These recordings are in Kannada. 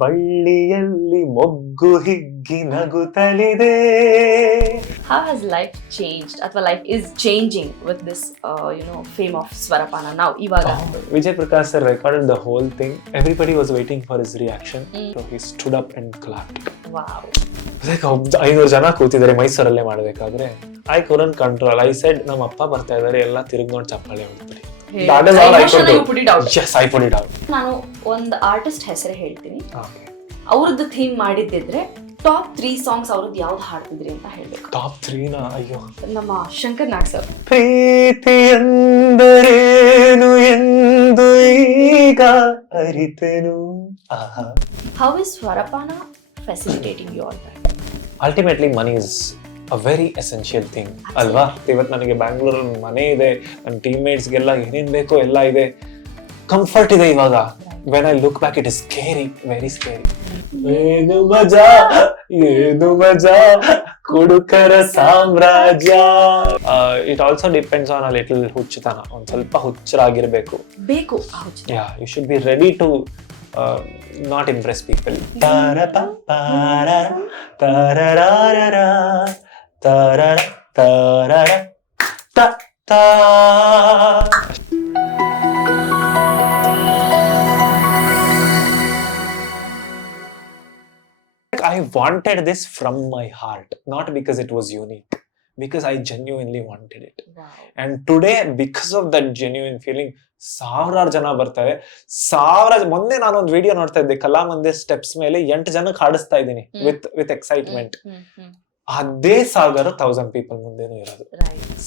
ಬಳ್ಳಿಯಲ್ಲಿ ಮೊಗ್ಗು ಹಿಗ್ಗಿ ನಗುತ್ತಲಿದೆ. How has life changed? ಅಥವಾ life is changing with this, fame of Swarapana now, ಇವಾಗ? Vijay Prakash sir recorded the whole thing. Everybody was waiting for his reaction. So he stood up and clapped. Wow. Like 500 ಜನ ಕೂತಿದ್ದಾರೆ ಮೈಸೂರಲ್ಲೇ ಮಾಡಬೇಕಾದ್ರೆ. I couldn't control. I said ನಮ್ಮ ಅಪ್ಪ ಬರ್ತಾ ಇದ್ದಾರೆ, ಎಲ್ಲ ತಿರುಗಿ ನೋಡಿ ಚಪ್ಪಾಳೆ ಹೊಡಿತಾರೆ. That is all I could do. Put it out. Yes, I put it out. ನಾನು ಒಂದು ಆರ್ಟಿಸ್ಟ್ ಹೆಸರು ಹೇಳ್ತೀನಿ. Okay. ಅವ್ರದ್ದು ಥೀಮ್ ಮಾಡಿದ್ದಿದ್ರೆ ಟಾಪ್ 3 ಸಾಂಗ್ಸ್ ಅವ್ರದ್ದು ಯಾವ್ದು ಹಾಡ್ತಿದ್ರಿ ಅಂತ ಹೇಳ್ಬೇಕು. ಟಾಪ್ 3 ನಾ? ಅಯ್ಯೋ, ನಮ್ಮ ಶಂಕರ್ ನಾಗ್ ಸರ್. ಪ್ರೀತಿ ಎಂದರೇನು ಎಂದು ಈಗ ಅರಿತೆನು. How is Swarapana facilitating you all that? Ultimately, money is a very essential thing. ಅಲ್ವಾ? ಇವತ್ತು ನನಗೆ ಬ್ಯಾಂಗ್ಳೂರಲ್ಲಿ ಮನೆ ಇದೆ, ನನ್ನ ಟೀಮ್ಮೇಟ್ಸ್ಗೆಲ್ಲ ಏನೇನು ಬೇಕೋ ಎಲ್ಲ ಇದೆ, ಕಂಫರ್ಟ್ ಇದೆ ಇವಾಗ. When I look back it is scary, very scary. ಏನು ಮಜಾ, ಏನು ಮಜಾ, ಕುಡುಕರ ಸಾಮ್ರಾಜ್ಯ. It also depends on a little ಹುಚ್ಚುತನ. ಒಂದ್ ಸ್ವಲ್ಪ ಹುಚ್ಚರಾಗಿರ್ಬೇಕು. ಬೇಕು. Yeah, you should be ready to not impress people. Tarara tararara tarara tarara ta ta. I wanted this from my heart, not because it was unique, because I genuinely wanted it. Wow. And today, because of that genuine feeling, ಸಾವಿರಾರು ಜನ ಬರ್ತಾರೆ. ಮೊನ್ನೆ ನಾನೊಂದು ವಿಡಿಯೋ ನೋಡ್ತಾ ಇದ್ದೆ, ಕಲಾಮಂದಿರ್ ಸ್ಟೆಪ್ಸ್ ಮೇಲೆ 8 ಜನಕ್ಕೆ ಹಾಡಿಸ್ತಾ ಇದ್ದೀನಿ ವಿತ್ ಎಕ್ಸೈಟ್ಮೆಂಟ್. ಅದೇ ಸಾಗರ್ 1000 ಪೀಪಲ್ ಮುಂದೆನೂ ಇರೋದು.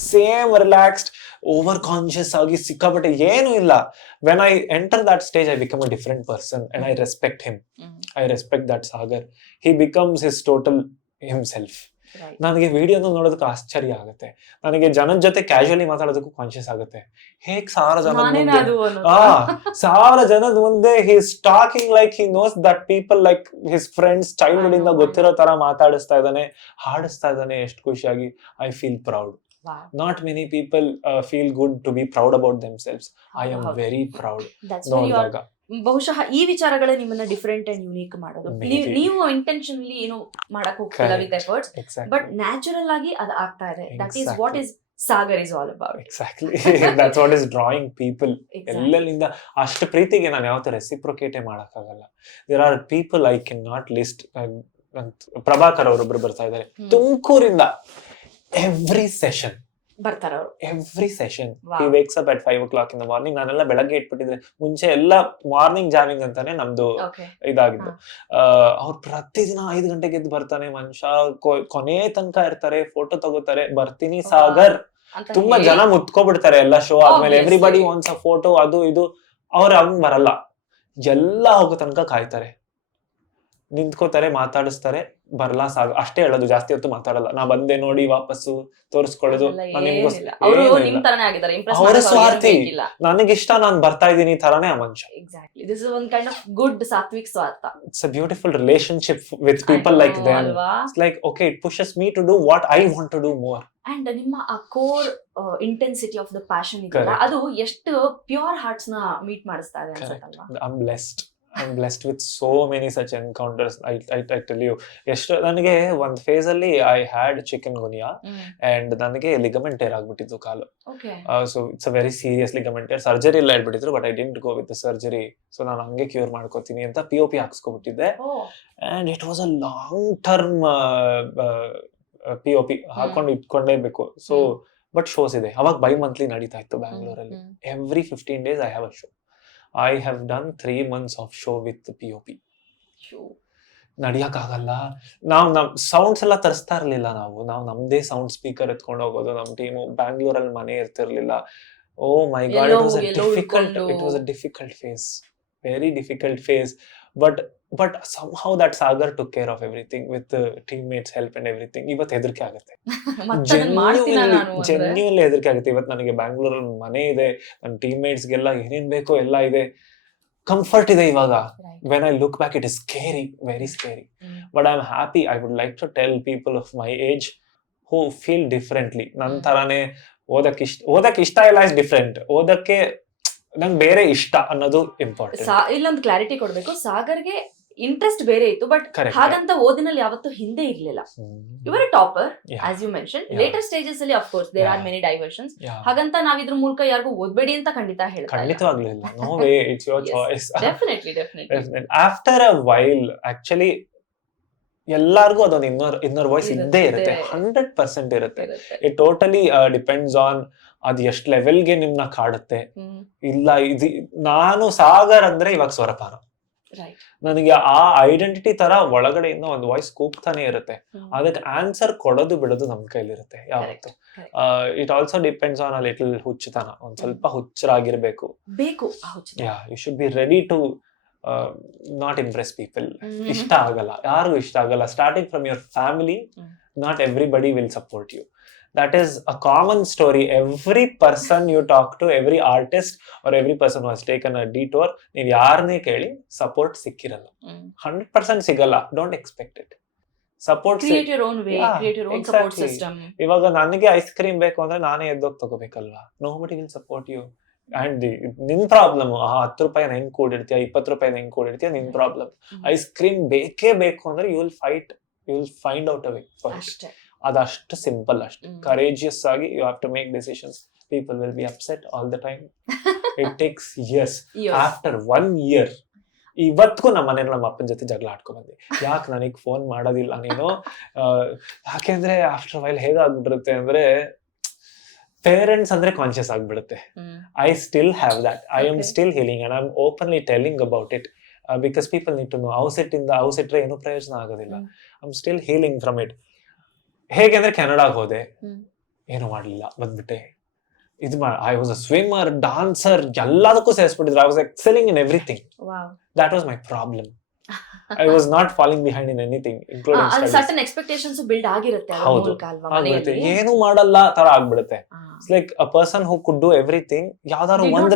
ಸೇಮ್ ರಿಲ್ಯಾಕ್ಸ್ಡ್, ಓವರ್ ಕಾನ್ಶಿಯಸ್ ಆಗಿ ಸಿಕ್ಕಾಪಟ್ಟೆ ಏನೂ ಇಲ್ಲ. When I enter that stage I become a different person and I respect him. I respect that Sagar. He becomes his total himself. ನನಗೆ ವಿಡಿಯೋನ ನೋಡೋದಕ್ಕೆ ಆಶ್ಚರ್ಯ ಆಗುತ್ತೆ. ನನಗೆ ಜನದ ಜೊತೆ ಕ್ಯಾಶುಯಲಿ ಮಾತಾಡೋದಕ್ಕೂ ಕಾನ್ಶಿಯಸ್ ಆಗುತ್ತೆ. ಹೇಗ್ 1000 ಜನದ ಮುಂದೆ he is talking like he knows that people, like his friends childhood ಇಂದ ಗೊತ್ತಿರೋ ತರ ಮಾತಾಡಿಸ್ತಾ ಇದ್ದಾನೆ, ಹಾಡಿಸ್ತಾ ಇದ್ದಾನೆ. ಎಷ್ಟು ಖುಷಿಯಾಗಿ. I feel proud. Not many people feel good to be proud about themselves. I am very proud. ನೋಡಿದಾಗ ಬಹುಶಃ ಈ ವಿಚಾರಗಳೇ ನಿಮ್ಮನ್ನ ಡಿಫರೆಂಟ್ ಅಂಡ್ ಯೂನಿಕ್ ಮಾಡೋದು. ನೀವು ಇಂಟೆನ್ಷನಲಿ ಏನು ಮಾಡಕ್ ಹೋಗ್ತಿಲ್ಲ ವಿತ್ ಎಫರ್ಟ್ಸ್, ಬಟ್ ನ್ಯಾಚುರಲ್ ಆಗಿ ಅದು ಆಗ್ತಾ ಇದೆ. That is what is Sagar is all about. Exactly, that's what is drawing people. ಎಲ್ಲೆಲ್ಲಿಂದ ಅಷ್ಟು ಪ್ರೀತಿಗೆ ನಾನು ಯಾವತ್ತೂ ರೆಸಿಪ್ರೊಕೇಟೇ ಮಾಡಕ್ಕಾಗಲ್ಲ. There are people I can not list. Prabhakar ಅವರೊಬ್ರು ಬರ್ತಾ ಇದ್ದಾರೆ ತುಮಕೂರಿಂದ. ಎವ್ರಿ ಸೆಷನ್ ಬರ್ತಾರ ಅವರು. Every session he wakes up at 5 o'clock in the morning. ನಾನೆಲ್ಲ ಬೆಳಗ್ಗೆ ಇಟ್ಬಿಟ್ಟಿದ್ರೆ, ಮುಂಚೆ ಎಲ್ಲ ಮಾರ್ನಿಂಗ್ ಜಾಮಿಂಗ್ ಅಂತಾನೆ ನಮ್ದು ಇದಾಗಿದ್ದು. ಅವ್ರು ಪ್ರತಿದಿನ 5 ಗಂಟೆಗೆ ಎದ್ದು ಬರ್ತಾನೆ ಮನುಷ್ಯ. ಕೊನೆ ತನಕ ಇರ್ತಾರೆ, ಫೋಟೋ ತಗೋತಾರೆ. ಬರ್ತೀನಿ ಸಾಗರ್. ತುಂಬಾ ಜನ ಮುತ್ಕೊಬಿಡ್ತಾರೆ ಎಲ್ಲ ಶೋ ಆದ್ಮೇಲೆ. ಎವ್ರಿಬಡಿ ವಾಂಟ್ಸ್ ಅ ಫೋಟೋ, ಅದು ಇದು. ಅವ್ರು ಹಂಗ್ ಬರಲ್ಲ. ಎಲ್ಲ ಹೋಗೋ ತನಕ ಕಾಯ್ತಾರೆ, ನಿಂತ್ಕೋತಾರೆ, ಮಾತಾಡಿಸ್ತಾರೆ. ಬರ್ಲಾ ಸಾಗರ್ ಅಷ್ಟೇ ಹೇಳೋದು, ಜಾಸ್ತಿ ಹೊತ್ತು ಮಾತಾಡಲ್ಲ. ನಾ ಬಂದೆ ನೋಡಿ ವಾಪಸ್ಸು ತೋರಿಸ್ಕೊಳ್ಳೋದು. ಅವರ ಸ್ವಾರ್ಥಿ. ನನಗಿಷ್ಟ, ನಾನ್ ಬರ್ತಾ ಇದ್ದೀನಿ ತರಾನೇ ಆ ಮನುಷ್ಯ. Exactly, this is one kind of good ಸಾತ್ವಿಕ್ ಸ್ವಾರ್ಥ. It's a beautiful relationship with people like them. It's like okay, it pushes me to do what I want to do more. And ನಿಮ್ಮ ಆ core intensity of the passion ಇದೆಯಲ್ಲ, ಅದು ಎಷ್ಟು ಪ್ಯೂರ್ ಹಾರ್ಟ್ಸ್ ನ ಮೀಟ್ ಮಾಡಿಸ್ತಾ ಇದೆ ಅನ್ಸುತ್ತಲ್ವಾ? I'm blessed with so many such encounters. I tell you, ನನಗೆ ಒಂದ್ ಫೇಸ್ ಅಲ್ಲಿ I had chikungunya and ನನಗೆ ligament tear ಆಗ್ಬಿಟ್ಟಿತ್ತು ಕಾಲು. So it's a very serious ligament tear. Surgery ಎಲ್ಲ ಹೇಳ್ಬಿಟ್ಟಿದ್ರು, but I didn't go with the surgery. So ನಾನು ಹಂಗೆ ಕ್ಯೂರ್ ಮಾಡ್ಕೋತೀನಿ ಅಂತ POP ಹಾಕ್ಸ್ಕೊಬಿಟ್ಟಿದ್ದೆ. And it was a long term POP ಹಾಕೊಂಡು ಇಟ್ಕೊಂಡೇ ಬೇಕು. So but shows ಇದೆ. ಅವಾಗ ಬೈ ಮಂತ್ಲಿ ನಡೀತಾ ಇತ್ತು ಬ್ಯಾಂಗ್ಳೂರಲ್ಲಿ. Every 15 days I have a show. I have done 3 months of show with the POP. ನಡಿಯಕ್ಕಾಗಲ್ಲ. ನಾವು ನಮ್ ಸೌಂಡ್ಸ್ ಎಲ್ಲ ತರಿಸ್ತಾ ಇರ್ಲಿಲ್ಲ. ನಾವು ನಮ್ದೇ ಸೌಂಡ್ ಸ್ಪೀಕರ್ ಎತ್ಕೊಂಡು ಹೋಗೋದು. ನಮ್ ಟೀಮು ಬ್ಯಾಂಗ್ಳೂರಲ್ಲಿ ಮನೆ ಇರ್ತಿರ್ಲಿಲ್ಲ. ಓ ಮೈ god, it was a difficult phase, very difficult phase. But somehow that Sagar took care of everything with the teammates help and everything. ಇವತ್ತು ಹೆದರಿಕೆ ಆಗುತ್ತೆ, ಜೆನ್ಯೂನ್ಲಿ ಹೆದರಿಕೆ ಆಗುತ್ತೆ. ಇವತ್ತು ನನಗೆ ಬ್ಯಾಂಗ್ಳೂರಲ್ಲಿ ಮನೆ ಇದೆ, ನನ್ನ ಟೀಮ್ಮೇಟ್ಸ್ಗೆಲ್ಲ ಏನೇನ್ ಬೇಕೋ ಎಲ್ಲ ಇದೆ, ಕಂಫರ್ಟ್ ಇದೆ ಇವಾಗ. When I look back it is scary, very scary. But I am happy. I would like to tell people of my age who feel differently. ನನ್ನ ತರಾನೇ ಓದಕ್ ಇಷ್ಟ ಇಲ್ಲ ಇಸ್ ಡಿಫ್ರೆಂಟ್. ಓದಕ್ಕೆ ನಂಗೆ ಬೇರೆ ಇಷ್ಟ ಅನ್ನೋದು ಇಂಪಾರ್ಟೆಂಟ್. ಇಲ್ಲೊಂದು ಕ್ಲಾರಿಟಿ ಕೊಡ್ಬೇಕು. ಸಾಗರ್ಗೆ ಇಂಟ್ರೆಸ್ಟ್ ಬೇರೆ ಇತ್ತು, ಬಟ್ Correct. ಹಾಗಂತ ಓದಿನಲ್ಲಿ ಯಾವತ್ತೂ ಹಿಂದೆ ಇರ್ಲಿಲ್ಲ. ಇವರ topper as you mention. Later stages ಅಲ್ಲಿ of course there are many diversions. ಹಾಗಂತ ನಾವ್ ಇದ್ರ ಮೂಲಕ ಯಾರಿಗೂ ಓದ್ಬೇಡಿ ಅಂತ ಖಂಡಿತ ಹೇಳ್ತಾ ಇಲ್ಲ. ಖಂಡಿತವಾಗ್ಲಿಲ್ಲ. No way, it's your choice. Definitely. After a while actually ಎಲ್ಲಾರ್ಗೂ ಅದೊಂದು ಇನ್ನರ್ ವಾಯ್ಸ್ ಇದ್ದೇ ಇರುತ್ತೆ, 100% ಇರುತ್ತೆ. ಇಟ್ ಟೋಟಲಿ ಡಿಪೆಂಡ್ಸ್ ಆನ್ ಅದ್ ಎಷ್ಟ್ ಲೆವೆಲ್ಗೆ ನಿಮ್ನ ಕಾಡುತ್ತೆ. ಇಲ್ಲ ಇದು ನಾನು ಸಾಗರ್ ಅಂದ್ರೆ ಇವಾಗ ಸ್ವರಪಾನ, ನನಗೆ ಆ ಐಡೆಂಟಿಟಿ ತರ ಒಳಗಡೆಯಿಂದ ಒಂದು ವಾಯ್ಸ್ ಕೂಗ್ತಾನೆ ಇರುತ್ತೆ. ಅದಕ್ಕೆ ಆನ್ಸರ್ ಕೊಡೋದು ಬಿಡೋದು ನಮ್ ಕೈಲಿರುತ್ತೆ ಯಾವತ್ತು. It also depends on a little ಹುಚ್ಚತನ, ಒಂದ್ ಸ್ವಲ್ಪ ಹುಚ್ಚರಾಗಿರ್ಬೇಕು. You should be ready to not impress people. ಇಷ್ಟ ಆಗಲ್ಲ, ಯಾರಿಗೂ ಇಷ್ಟ ಆಗಲ್ಲ. Starting from your family, not everybody will support you. That is a common story. Every person you talk to, every artist or every person who has taken a detour, ನೀವು ಯಾರನ್ನೇ ಕೇಳಿ ಸಪೋರ್ಟ್ ಸಿಕ್ಕಿರಲ್ಲ, 100% ಸಿಗಲ್ಲ. Don't expect it. ಸಪೋರ್ಟ್ ಇವಾಗ ನನಗೆ ಐಸ್ ಕ್ರೀಮ್ ಬೇಕು ಅಂದ್ರೆ ನಾನೇ ಎದ್ದೋಗಿ ತಗೋಬೇಕಲ್ವಾ? Nobody will support you. And ನಿನ್ ಪ್ರಾಬ್ಲಮ್, 10 ರೂಪಾಯಿ ಹೆಂಗ್ ಕೂಡಿರ್ತೀಯ, 20 ರೂಪಾಯಿ ಹೆಂಗ್ ಕೂಡಿರ್ತೀಯ, ನಿನ್ ಪ್ರಾಬ್ಲಮ್. ಐಸ್ ಕ್ರೀಮ್ ಬೇಕೇ ಬೇಕು ಅಂದ್ರೆ you will fight, you will find out a way. ಅದಷ್ಟು ಸಿಂಪಲ್, ಅಷ್ಟೇ. ಕರೇಜಿಯಸ್ ಆಗಿ you have to make decisions. People will be upset all the time. It takes years. After 1 year ಇವತ್ತಿಗೂ ನಮ್ಮ ಮನೇಲಿ ನಮ್ಮ ಅಪ್ಪನ ಜೊತೆ ಜಗಳ ಆಡ್ಕೊಂಡ್ ಬಂದೆ. ಯಾಕೆ ನನಗ್ ಫೋನ್ ಮಾಡೋದಿಲ್ಲ ನೀನು? ಯಾಕೆಂದ್ರೆ ಆಫ್ಟರ್ ವೈಲ್ ಹೇಗಾಗ್ಬಿಟ್ಟಿರುತ್ತೆ ಅಂದ್ರೆ, ಪೇರೆಂಟ್ಸ್ ಅಂದ್ರೆ ಕಾನ್ಶಿಯಸ್ ಆಗ್ಬಿಡುತ್ತೆ. I still have that. I am still healing and I am openly telling about it because people need to know. ಔಸಿಟ್ರೆ ಏನೂ ಪ್ರಯೋಜನ ಆಗೋದಿಲ್ಲ. I am still healing from it. ಹೇಗೆ ಅಂದ್ರೆ ಕೆನಡಾಗ್ ಹೋದೆ, ಏನು ಮಾಡ್ಲಿಲ್ಲ, ಬಂದ್ಬಿಟ್ಟೆ. I was a swimmer, dancer, ಎಲ್ಲದಕ್ಕೂ ಸೇರಿಸ್ಬಿಟ್ಟಿದ್ರು. I was excelling in everything. That was my problem. I was not falling behind in anything, including studies. Certain expectations build ಆಗಿರುತ್ತೆ. ಹೌದು, ಏನು ಮಾಡಲ್ಲ ತರ ಆಗ್ಬಿಡುತ್ತೆ. It's like a person who could do everything, ಯಾವ್ದಾದ್ರು ಒಂದ್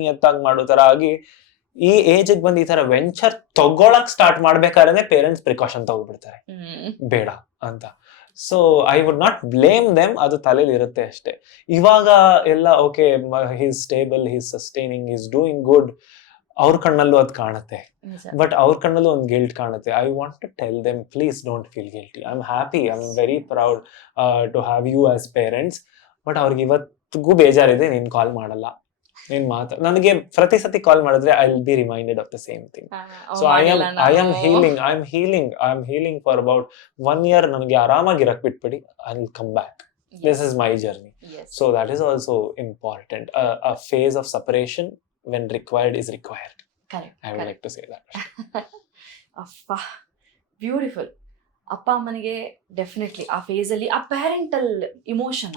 ನಿಯತ್ತಾಗಿ ಮಾಡು ತರ ಆಗಿ ಈ ಏಜ್ ಬಂದು ಈ ತರ ವೆಂಚರ್ ತಗೊಳಕ್ ಸ್ಟಾರ್ಟ್ ಮಾಡ್ಬೇಕಾದ್ರೆ ಪೇರೆಂಟ್ಸ್ ಪ್ರಿಕಾಷನ್ ತಗೋಬಿಡ್ತಾರೆ, ಬೇಡ ಅಂತ. So I would not blame them. ಅದು ತಲೆಯಲ್ಲಿ ಇರುತ್ತೆ ಅಷ್ಟೇ. ಇವಾಗ ಎಲ್ಲ okay, he's stable, he's sustaining, he's doing good, ಅವ್ರ ಕಣ್ಣಲ್ಲೂ ಅದು ಕಾಣುತ್ತೆ. ಬಟ್ ಅವ್ರ ಕಣ್ಣಲ್ಲೂ ಒಂದು ಗಿಲ್ಟ್ ಕಾಣುತ್ತೆ. I want to tell them, please don't feel guilty. I am happy, I am very proud to have you as parents. But ಅವ್ರಿಗೆ ಇವತ್ತಿಗೂ ಬೇಜಾರಿದೆ, ನೀನ್ ಕಾಲ್ ಮಾಡಲ್ಲ, ನೀನ್ ನನಗೆ ಪ್ರತಿ ಸತಿ ಕಾಲ್ ಮಾಡಿದ್ರೆ I will be reminded of the same thing. So I am healing for about 1 year. ನನಗೆ ಆರಾಮಾಗಿರಕ್ ಬಿಟ್ಬಿಡಿ, I will come back. This is my journey. So that is also important. A phase of separation when required is required. Correct. I would like to say that. ಅಪ್ಪ, ಬ್ಯೂಟಿಫುಲ್. ಅಪ್ಪ ಅಮ್ಮನಿಗೆ ಡೆಫಿನೆಟ್ಲಿ ಆ ಫೇಸ್ ಅಲ್ಲಿ ಆ ಪ್ಯಾರೆಂಟಲ್ ಇಮೋಷನ್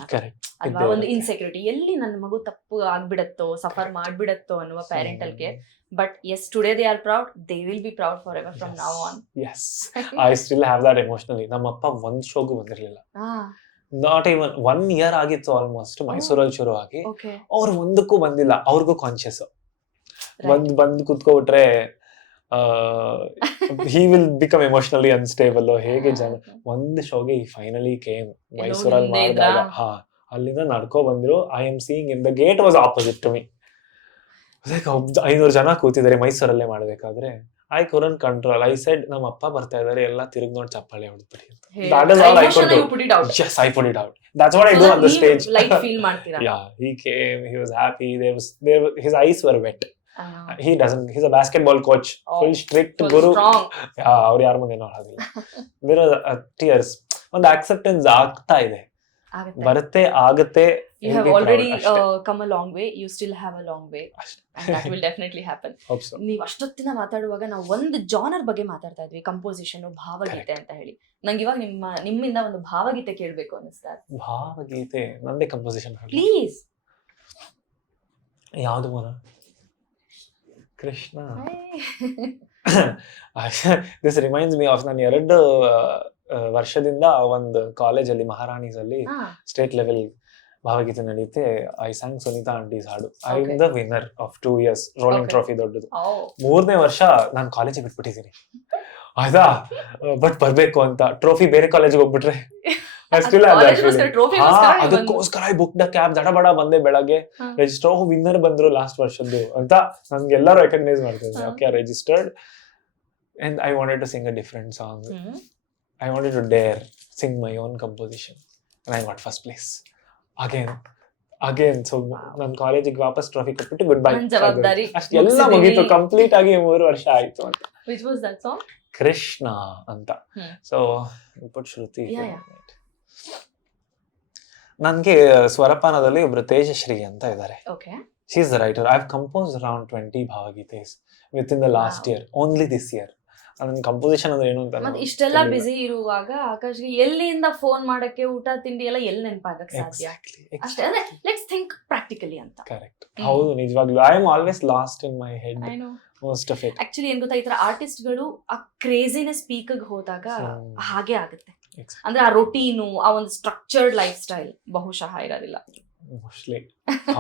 ಅಲ್ವಾ, ಒಂದು ಇನ್ಸೆಕ್ಯೂರಿಟಿ, ಎಲ್ಲಿ ನನ್ನ ಮಗು ತಪ್ಪು ಆಗ್ಬಿಡತ್ತೋ, ಸಫರ್ ಮಾಡ್ಬಿಡತ್ತೋ ಅನ್ನುವ ಪ್ಯಾರೆಂಟಲ್ಗೆ. But yes, today they are proud, they will be proud forever from now on. Yes, I still have that emotionally. ನಮ್ಮಪ್ಪ ಒಂದ್ ಶೋಗೂ ಬಂದಿರ್ಲಿಲ್ಲ. ನಾಟ್ ಈವನ್ 1 year ಆಗಿತ್ತು ಆಲ್ಮೋಸ್ಟ್ ಮೈಸೂರಲ್ಲಿ ಶುರು ಆಗಿ. ಅವ್ರು ಒಂದಕ್ಕೂ ಬಂದಿಲ್ಲ. ಅವ್ರಿಗೂ ಕಾನ್ಶಿಯಸ್, ಬಂದ್ ಕುತ್ಕೊಬಿಟ್ರೆ he will become emotionally unstable. ಹೇಗೆ ಜನ ಒಂದ್ ಶೋಗೆ ಫೈನಲಿ ಕೇಮ್ ಮೈಸೂರಲ್ಲಿ ಮಾಡಿದಾಗ, ಅಲ್ಲಿಂದ ನಡ್ಕೊ ಬಂದ್ರು. I am seeing in the gate was opposite to me. 500 ಜನ ಕೂತಿದ್ದಾರೆ ಮೈಸೂರಲ್ಲೇ ಮಾಡ್ಬೇಕಾದ್ರೆ. I couldn't control. I said, ನಮ್ಮ ಅಪ್ಪ ಬರ್ತಾ ಇದಾರೆ, ಎಲ್ಲ ತಿರುಗಿ ನೋಡಿ ಚಪ್ಪಾಳೆ ಹೊಡೆದ್ಬಿಡಿ ಅಂತ. That is all I could do. Yes, I put it out. That's what I do on the stage. Light feel ಮಾಡ್ತೀರಾ? Yeah, he came, he was happy. His eyes were wet. He's a basketball coach, full strict guru. Yeah, ಅವ್ರು ಯಾರ ಮುಂದೆ ನೋಡೋದಿಲ್ಲ. There are tears. ಒಂದು acceptance ಆಗ್ತಾ ಇದೆ, ಬರುತ್ತೆ, ಆಗುತ್ತೆ. You have already come a long way. You still have a long way, and that will definitely happen. Hope so. ನೀವು ಅಷ್ಟೊತ್ತಿನ ಮಾತಾಡುವಾಗ ನಾವು ಒಂದು ಜಾನರ್ ಬಗ್ಗೆ ಮಾತಾಡ್ತಾ ಇದ್ವಿ, ಕಂಪೋಸಿಷನ್, ಭಾವಗೀತೆ ಅಂತ ಹೇಳಿ. ನಂಗೆ ಇವಾಗ ನಿಮ್ಮಿಂದ ಒಂದು ಭಾವಗೀತೆ ಕೇಳಬೇಕು ಅನಿಸ್ತಾ. ಭಾವಗೀತೆ ನಂದೇ ಕಂಪೋಸಿಷನ್ ಪ್ಲೀಸ್. ಯಾವುದು ಮನ? Krishna. This reminds me of ನಾನು 2 ವರ್ಷದಿಂದ ಒಂದು ಕಾಲೇಜಲ್ಲಿ ಮಹಾರಾಣೀಸ್ ಅಲ್ಲಿ ಸ್ಟೇಟ್ ಲೆವೆಲ್ ಭಾವಗೀತೆ ನಡೆಯುತ್ತೆ. ಐ ಸಾಂಗ್ ಸುನೀತಾ ಆಂಟೀಸ್ ಹಾಡು. I am the winner of 2 years rolling trophy ದೊಡ್ಡದು. 3ನೇ ವರ್ಷ ನಾನು ಕಾಲೇಜಿಗೆ ಬಿಟ್ಬಿಟ್ಟಿದ್ದೀನಿ ಆಯ್ತಾ. ಬಟ್ ಬರ್ಬೇಕು ಅಂತ ಟ್ರೋಫಿ ಬೇರೆ ಕಾಲೇಜಿಗೆ ಹೋಗ್ಬಿಟ್ರೆ ಅದಕ್ಕೋಸ್ಕರ ಐ ಬುಕ್ ದ ಕ್ಯಾಬ್. ದಡಬಡ ಬಂದೆ ಬೆಳಗ್ಗೆ, ರಿಜಿಸ್ಟರ್ ವಿನ್ನರ್ ಬಂದ್ರು ಲಾಸ್ಟ್ ವರ್ಷದ್ದು ಅಂತ ನನ್ಗೆ ಎಲ್ಲರೂ ರೆಕಗ್ನೈಸ್ ಮಾಡ್ತಿದ್ರು. Okay, registered and I wanted to sing a different song. I wanted to dare sing my own composition, and I got first place again. So ನಾನು ಕಾಲೇಜಿಗೆ ವಾಪಸ್ ಟ್ರಾಫಿ ಕೊಟ್ಬಿಟ್ಟು ಗುಡ್ ಬೈ, ನನ್ ಜವಾಬ್ದಾರಿ ಅಷ್ಟು ಎಲ್ಲ ಮುಗೀತು, ಕಂಪ್ಲೀಟ್ ಆಗಿ 3 ವರ್ಷ ಆಯ್ತು ಅಂತ. Which was that song? Krishna ಅಂತ. So put shruti. ನನ್ಗೆ ಸ್ವರಪಾನದಲ್ಲಿ ಒಬ್ರು ತೇಜಶ್ರೀ ಅಂತ ಇದ್ದಾರೆ. She is the writer. I have composed around 20 ಭಾವಗೀತೆಸ್ within the last year, only this year. ನನ್ನ ಕಂಪೋಸಿಷನ್ ಅಂದ್ರೆ ಏನು ಅಂತ ಮತ್ತೆ ಇಷ್ಟೆಲ್ಲ ಬಿಸಿ ಇರುವಾಗ ಆಕಾಶ್ಗೆ ಎಲ್ಲಿಂದ ಫೋನ್ ಮಾಡಕ್ಕೆ ಊಟ ತಿಂಡಿ ಎಲ್ಲ ಎಲ್ಲಿ ನೆನಪಾಗಕ್ಕೆ ಸಾಧ್ಯ? ಅಷ್ಟೇ ಅಂದ್ರೆ ಲೆಟ್ಸ್ ಥಿಂಕ್ ಪ್ರಾಕ್ಟಿಕಲಿ ಅಂತ. ಕರೆಕ್ಟ್, ಹೌದು, ನಿಜವಾಗ್ಲೂ I am always lost in my head most of it. Actually ಏನ್ ಗೊತ್ತಾ, ಈ ತರ ಆರ್ಟಿಸ್ಟ್ ಗಳು ಆ ಕ್ರೇಜಿನೆಸ್ ಪೀಕ್ ಹೋದಾಗ ಹಾಗೆ ಆಗುತ್ತೆ. ಅಂದ್ರೆ ಆ ರೊಟೀನು, ಆ ಒಂದು ಸ್ಟ್ರಕ್ಚರ್ಡ್ ಲೈಫ್ ಸ್ಟೈಲ್ ಬಹುಶಃ ಇರೋದಿಲ್ಲ. ಮೋಸ್ಟ್ಲಿ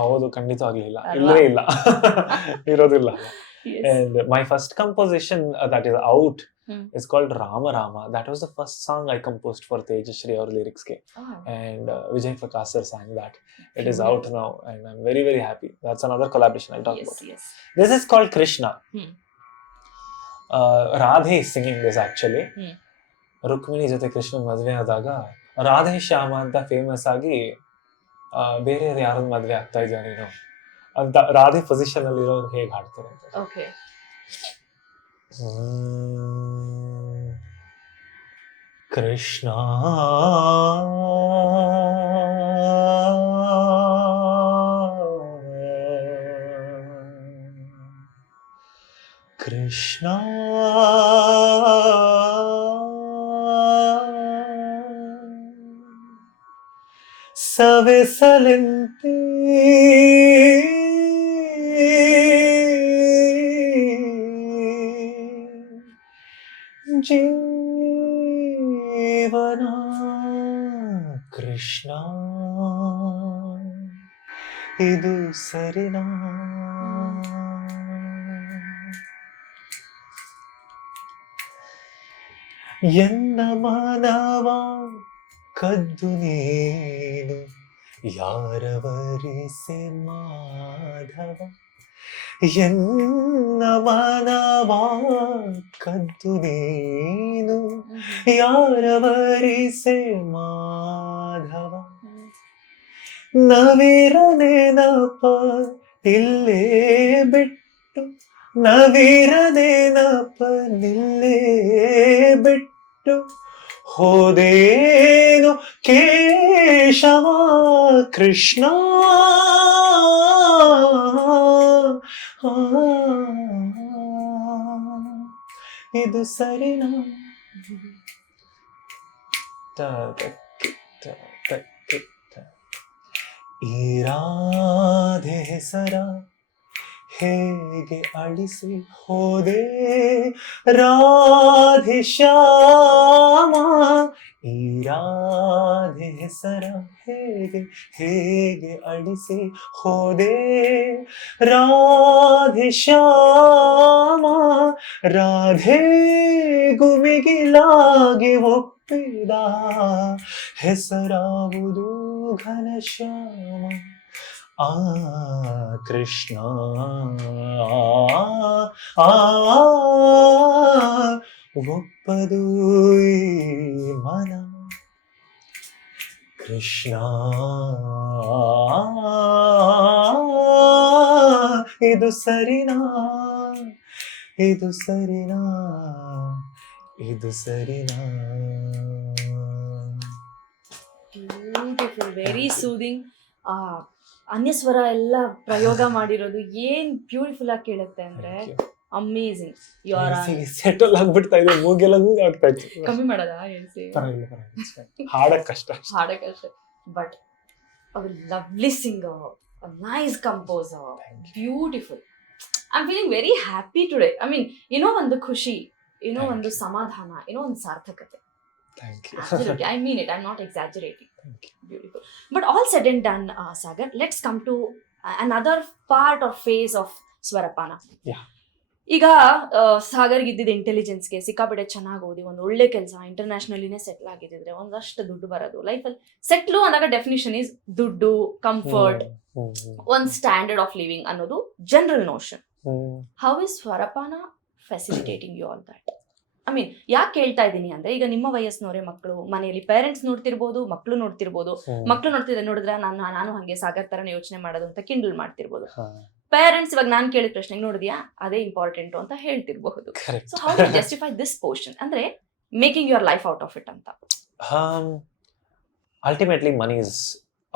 ಹೌದು, ಖಂಡಿತವಾಗ್ಲಿಲ್ಲ, ಇಲ್ಲೇ ಇಲ್ಲ, ಇರೋದಿಲ್ಲ. And my first composition that is out is called Rama Rama. That was the first song I composed for Tejashri, our lyrics ke. And Vijay Prakash sir sang that. It is out now and I'm very very happy. That's another collaboration I'll talk about. Yes. This is called Krishna. Radhe is singing this actually. Rukmini ಜೊತೆ ಕೃಷ್ಣ ಮದುವೆ ಆದಾಗ ರಾಧೆ ಶ್ಯಾಮ ಅಂತ ಫೇಮಸ್ ಆಗಿ ಬೇರೆ ಯಾರನ್ನ ಮದುವೆ ಆಗ್ತಾ ಇದೆಯಾ ನೀನು ಅಂತ ರಾಧೆ ಪೊಸಿಷನ್ ಅಲ್ಲಿ ಇರೋರು ಹೇಗೆ ಹಾಡ್ತಾರೆ ಅಂತ. ಓಕೆ. ಕೃಷ್ಣ ಕೃಷ್ಣ ಸವೆಸಲೆಂತೆ ಜೀವನ ಕೃಷ್ಣ ಇದು ಸರಿನಾ? ಎನ್ನ ಮಾನವ ಕದ್ದು ನೀನು ಯಾರವರಿಸೆ ಮಾಧವ, ಎನ್ನ ಮಾನವ ಕದ್ದು ನೀನು ಯಾರವರಿಸೆ ಮಾಧವ, ನವಿರನೇನಪ ಇಲ್ಲೇ ಬಿಟ್ಟು, ನವಿರನೇನಪ ನಿಲ್ಲೇ ಬಿಟ್ಟು ಹೋದೇನು ಕೇಶವ ಕೃಷ್ಣ, ಇದು ಸರಿನಾ? ಈ ರಾಧೆ ಹೆಸರ ಹೇಗೆ ಅಳಿಸಿ ಹೋದೆ ರಾಧೆ ಶ್ಯಾಮ, ಈ ರಾಧೆ ಹೆಸರ ಹೇಗೆ ಹೇಗೆ ಅಳಿಸಿ ಹೋದೆ ರಾಧೆ ಶ್ಯಾಮ, ರಾಧೆ ಗುಮಿಗಿಲಾಗಿ ಒಪ್ಪಿದ ಹೆಸರಾವುದು ಘನಶ್ಯಾಮ. ಆ ಕೃಷ್ಣ ಒಪ್ಪದು ಈ ಮನ, ಕೃಷ್ಣ ಇದು ಸರಿನಾ? ಇದು ಸರಿನಾ? ಇದು ಸರಿನಾ? Beautiful, very soothing. ಅನ್ಯಸ್ವರ ಎಲ್ಲ ಪ್ರಯೋಗ ಮಾಡಿರೋದು ಏನ್ ಬ್ಯೂಟಿಫುಲ್ ಆಗಿ ಕೇಳುತ್ತೆ ಅಂದ್ರೆ ಅಮೇಜಿಂಗ್. ಸೆಟಲ್ ಆಗ್ಬಿಡ್ತಾ ಇದೆ, ಮೂಗೆಲ್ಲ ಆಗ್ತಾ ಇತ್ತು. ಕಮ್ಮಿ ಮಾಡೋದಾ? ಹಾಡಕ್ಕಷ್ಟೇ but lovely singer, nice composer, beautiful. I am feeling very happy today. I mean ಏನೋ ಒಂದು ಖುಷಿ, ಏನೋ ಒಂದು ಸಮಾಧಾನ, ಏನೋ ಒಂದು ಸಾರ್ಥಕತೆ. Thank you. Absolutely. I mean it. I'm not exaggerating. Thank you. Beautiful. But all said and done, Sagar, let's come to another part or phase of Swarapana. Yeah. ಈಗ ಸಾಗರ್ಗೆ ಇದ್ದಿದ್ದು ಇಂಟೆಲಿಜೆನ್ಸ್ಗೆ ಸಿಕ್ಕಾಪಟ್ಟೆ ಚೆನ್ನಾಗಿ ಓದಿ ಒಂದು ಒಳ್ಳೆ ಕೆಲಸ ಇಂಟರ್ನ್ಯಾಷನಲಿನೇ ಸೆಟ್ಲ್ ಆಗಿದ್ರೆ ಒಂದಷ್ಟು ದುಡ್ಡು ಬರೋದು ಲೈಫಲ್ಲಿ. ಸೆಟ್ಲು ಅಂದಾಗ ಡೆಫಿನಿಷನ್ ಈಸ್ ದುಡ್ಡು, ಕಂಫರ್ಟ್, ಒಂದು ಸ್ಟ್ಯಾಂಡರ್ಡ್ ಆಫ್ ಲಿವಿಂಗ್ ಅನ್ನೋದು general notion. How is Swarapana facilitating you all that? I mean ಯಾಕೆ ಕೇಳ್ತಾ ಇದ್ದೀನಿ ಅಂದ್ರೆ, ಈಗ ನಿಮ್ಮ ವಯಸ್ಸಿನವರೇ ಮಕ್ಕಳು ಮನೆಯಲ್ಲಿ ಪೇರೆಂಟ್ಸ್ ನೋಡ್ತಿರ್ಬೋದು, ಮಕ್ಕಳು ನೋಡ್ತಿರ್ಬೋದು. ಮಕ್ಕಳು ನೋಡ್ತಿದ್ರೆ ನಾನು ಹಂಗೆ ಸಾಗರ್ ತರನೇ ಯೋಚನೆ ಮಾಡೋದು ಅಂತ ಕಿಂಡಲ್ ಮಾಡ್ತಿರ್ಬೋದು. ಪೇರೆಂಟ್ಸ್ ಇವಾಗ ನಾನು ಕೇಳಿದ ಪ್ರಶ್ನೆಗೆ ನೋಡಿದ್ಯಾ ಅದೇ ಇಂಪಾರ್ಟೆಂಟ್ ಅಂತ ಹೇಳ್ತಿರ್ಬಹುದು. So how to justify this portion ಅಂದ್ರೆ making your life out of it ಅಂತ? Ultimately money is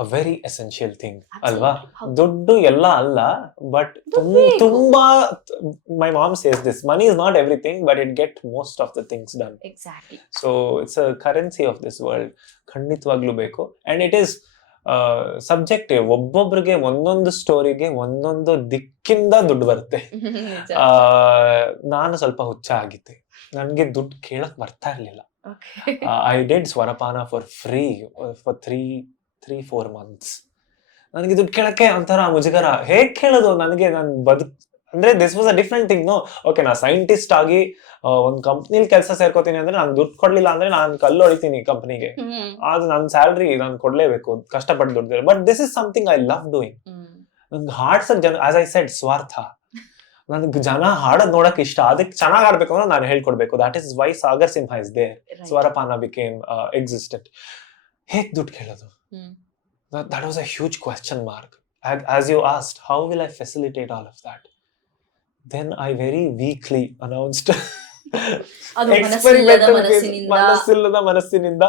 a very essential thing ಅಲ್ವಾ? ದುಡ್ಡು ಎಲ್ಲ ಅಲ್ಲ, ಬಟ್ ತುಂಬಾ my mom says this, money is not everything but it get most of the things done. Exactly. So it's a currency of this world. ಖಂಡಿತವಾಗ್ಲೂ ಬೇಕು. And it is subjective. ಒಬ್ಬೊಬ್ರಿಗೆ ಒಂದೊಂದು ಸ್ಟೋರಿಗೆ ಒಂದೊಂದು ದಿಕ್ಕಿಂದ ದುಡ್ಡು ಬರುತ್ತೆ. ನಾನು ಸ್ವಲ್ಪ ಹುಚ್ಚ ಆಗಿದ್ದೆ, ನನ್ಗೆ ದುಡ್ಡು ಕೇಳಕ್ ಬರ್ತಾ ಇರ್ಲಿಲ್ಲ. I did Swarapana for free for 3-4 months. ನನಗೆ ದುಡ್ಡು ಕೇಳಕ್ಕೆ ಒಂಥರ ಮುಜುಗರ. ಹೇಗ್ ಕೇಳೋದು ನನಗೆ? ನನ್ ಅಂದ್ರೆ this was a different thing. No, okay, ನಾ ಸೈಂಟಿಸ್ಟ್ ಆಗಿ ಒಂದ್ ಕಂಪ್ನಿಲಿ ಕೆಲಸ ಸೇರ್ಕೋತೀನಿ ಅಂದ್ರೆ ನಾನು ದುಡ್ಡು ಕೊಡ್ಲಿಲ್ಲ ಅಂದ್ರೆ ನಾನು ಕಲ್ಲು ಹೊಡಿತೀನಿ ಕಂಪ್ನಿಗೆ. ಅದು ನನ್ನ ಸ್ಯಾಲ್ರಿ ನಾನು ಕೊಡ್ಲೇಬೇಕು, ಕಷ್ಟಪಟ್ಟು ದುಡ್ಡು. But this is something I love doing. ನನ್ಗೆ ಹಾಡ್ಸಕ್ ಜನ, ಆಸ್ ಐ ಸೆಡ್, ಸ್ವಾರ್ಥ. ನನ್ಗೆ ಜನ ಹಾಡೋದ್ ನೋಡಕ್ ಇಷ್ಟ, ಅದಕ್ಕೆ ಚೆನ್ನಾಗ್ ಆಡ್ಬೇಕು ಅಂದ್ರೆ ನಾನು ಹೇಳ್ಕೊಡ್ಬೇಕು. That is why Sagar Simha is there. Swarapana became existent. ಹೇಗ್ ದುಡ್ಡು ಕೇಳೋದು? That was a huge question mark. As you asked, how will I facilitate all of that? Then I very weakly announced ಮನಸ್ಸಿಲ್ಲದ ಮನಸ್ಸಿನಿಂದ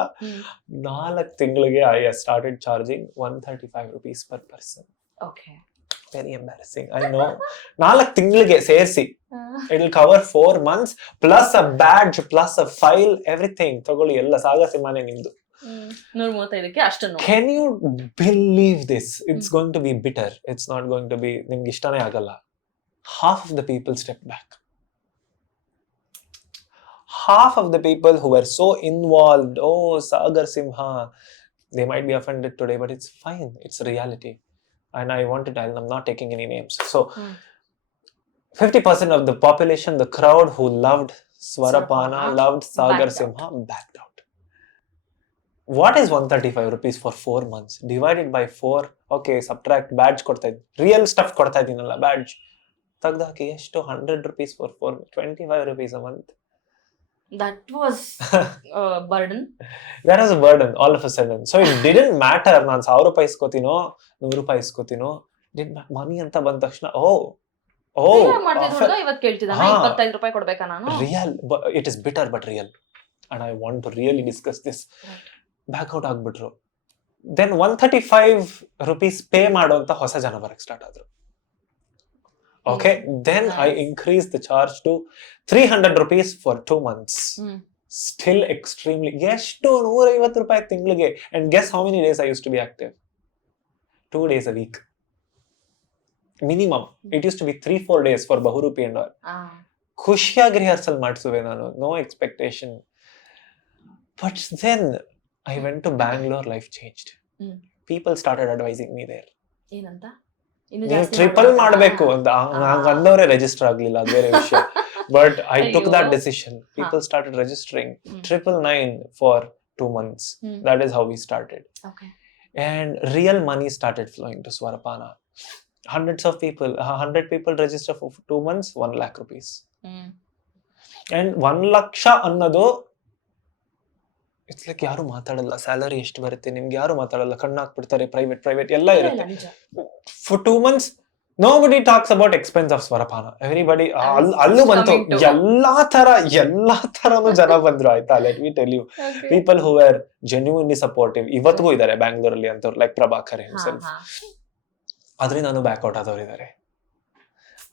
4 ತಿಂಗಳಿಗೆ I started charging 135 rupees per person. Okay. Very embarrassing, I know. 4 ತಿಂಗಳಿಗೆ ಸೇರಿಸಿ it will cover 4 months plus a badge plus a file, everything. ತಗೊಳ್ಳಿ, ಎಲ್ಲ ಸಾಗರ್ ಸಿಂಹನೇ ನಿಮ್ದು. 135ಕ್ಕೆ ಅಷ್ಟನ್ನು. Can you believe this? It's going to be bitter. It's not going to be, ನಿಮ್ಗೆ ಇಷ್ಟನೇ ಆಗಲ್ಲ. Half of the people stepped back. Half of the people who were so involved, oh, Sagar Simha, they might be offended today, but it's fine. It's reality. And I wanted to, I'm not taking any names. So 50% of the population, the crowd who loved Swarapana, loved Sagar Simha, backed out. What is 135 rupees for 4 months? Divided by 4. Okay, subtract badge ಕೊಡ್ತಾ ಇದ್ದೀನಿ. ರಿಯಲ್ ಸ್ಟಫ್ ಕೊಡ್ತಾ ಇದ್ದೀನಲ್ಲ, badge ತೆಗ್ದಾಕಿ ಎಷ್ಟು? 100 rupees for 4, 25 rupees a month. That was a burden. That was a burden all of a sudden. So it didn't matter ನಾನು 1000 ರೂಪಾಯಿ ಇಸ್ಕೋತೀನೋ 100 ರೂಪಾಯಿ ಇಸ್ಕೋತೀನೋ. ಮನಿ ಅಂತ ಬಂದ ತಕ್ಷಣ ಇವತ್ತು ಕೇಳ್ತಿದ್ದಾನ 25 ರೂಪಾಯಿ ಕೊಡ್ಬೇಕಾ ನಾನು? Real, it is bitter but real. And I want to really discuss this. Back out ಆಗ್ಬಿಟ್ರು. ದೆನ್ 135 rupees ಪೇ ಮಾಡುವಂತ ಹೊಸ ಜನ ಬರಕ್ ಸ್ಟಾರ್ಟ್ ಆದ್ರು. Okay, then I increase the charge to 300 rupees for 2 months. Still extremely. ಎಷ್ಟು? 150 ರೂಪಾಯಿ ತಿಂಗಳಿಗೆ. And guess how many days I use to be active? 2 days a week minimum. It used to be 3-4 days for Bahuroopi and all. ಖುಷಿಯಾಗಿ ರಿಹರ್ಸಲ್ ಮಾಡಿಸುವೆ ನಾನು, no expectation. But then I went to Bangalore, life changed. People started advising me there. ಏನಂತ? ನೀವು ಟ್ರಿಪಲ್ ಮಾಡಬೇಕು ಅಂತ. ಅಂದವರೇ ರಿಜಿಸ್ಟರ್ ಆಗಲಿಲ್ಲ, ಅದು ಬೇರೆ ವಿಷಯ. But I took that decision. People started registering 999 for 2 months. That is how we started. Okay. And real money started flowing to Swarapana. Hundreds of people, 100 people register for 2 months, 1 lakh rupees. And 1 laksha ಅನ್ನೋದು ಇಟ್ಸ್ ಲೈಕ್ ಯಾರು ಮಾತಾಡಲ್ಲ. ಸ್ಯಾಲರಿ ಎಷ್ಟು ಬರುತ್ತೆ ನಿಮ್ಗೆ ಯಾರು ಮಾತಾಡಲ್ಲ, ಕಣ್ಣಾಕ್ಬಿಡ್ತಾರೆ. ಪ್ರೈವೇಟ್ ಎಲ್ಲ ಇರುತ್ತೆ. For 2 months nobody talks about expense of Swarapana. Everybody ಅಲ್ಲೂ ಬಂತು, ಎಲ್ಲಾ ತರನು ಜನ ಬಂದ್ರು. ಆಯ್ತಾ, let me tell you, people who are genuinely supportive ಇವತ್ತಿಗೂ ಇದಾರೆ ಬ್ಯಾಂಗ್ಳೂರಲ್ಲಿ ಅಂತವ್ರು, ಲೈಕ್ ಪ್ರಭಾಕರ್ ಹಿಮ್ಸೆಲ್ಫ್. ಆದ್ರೆ ನಾನು ಬ್ಯಾಕ್ಔಟ್ ಆದವ್ರು ಇದಾರೆ.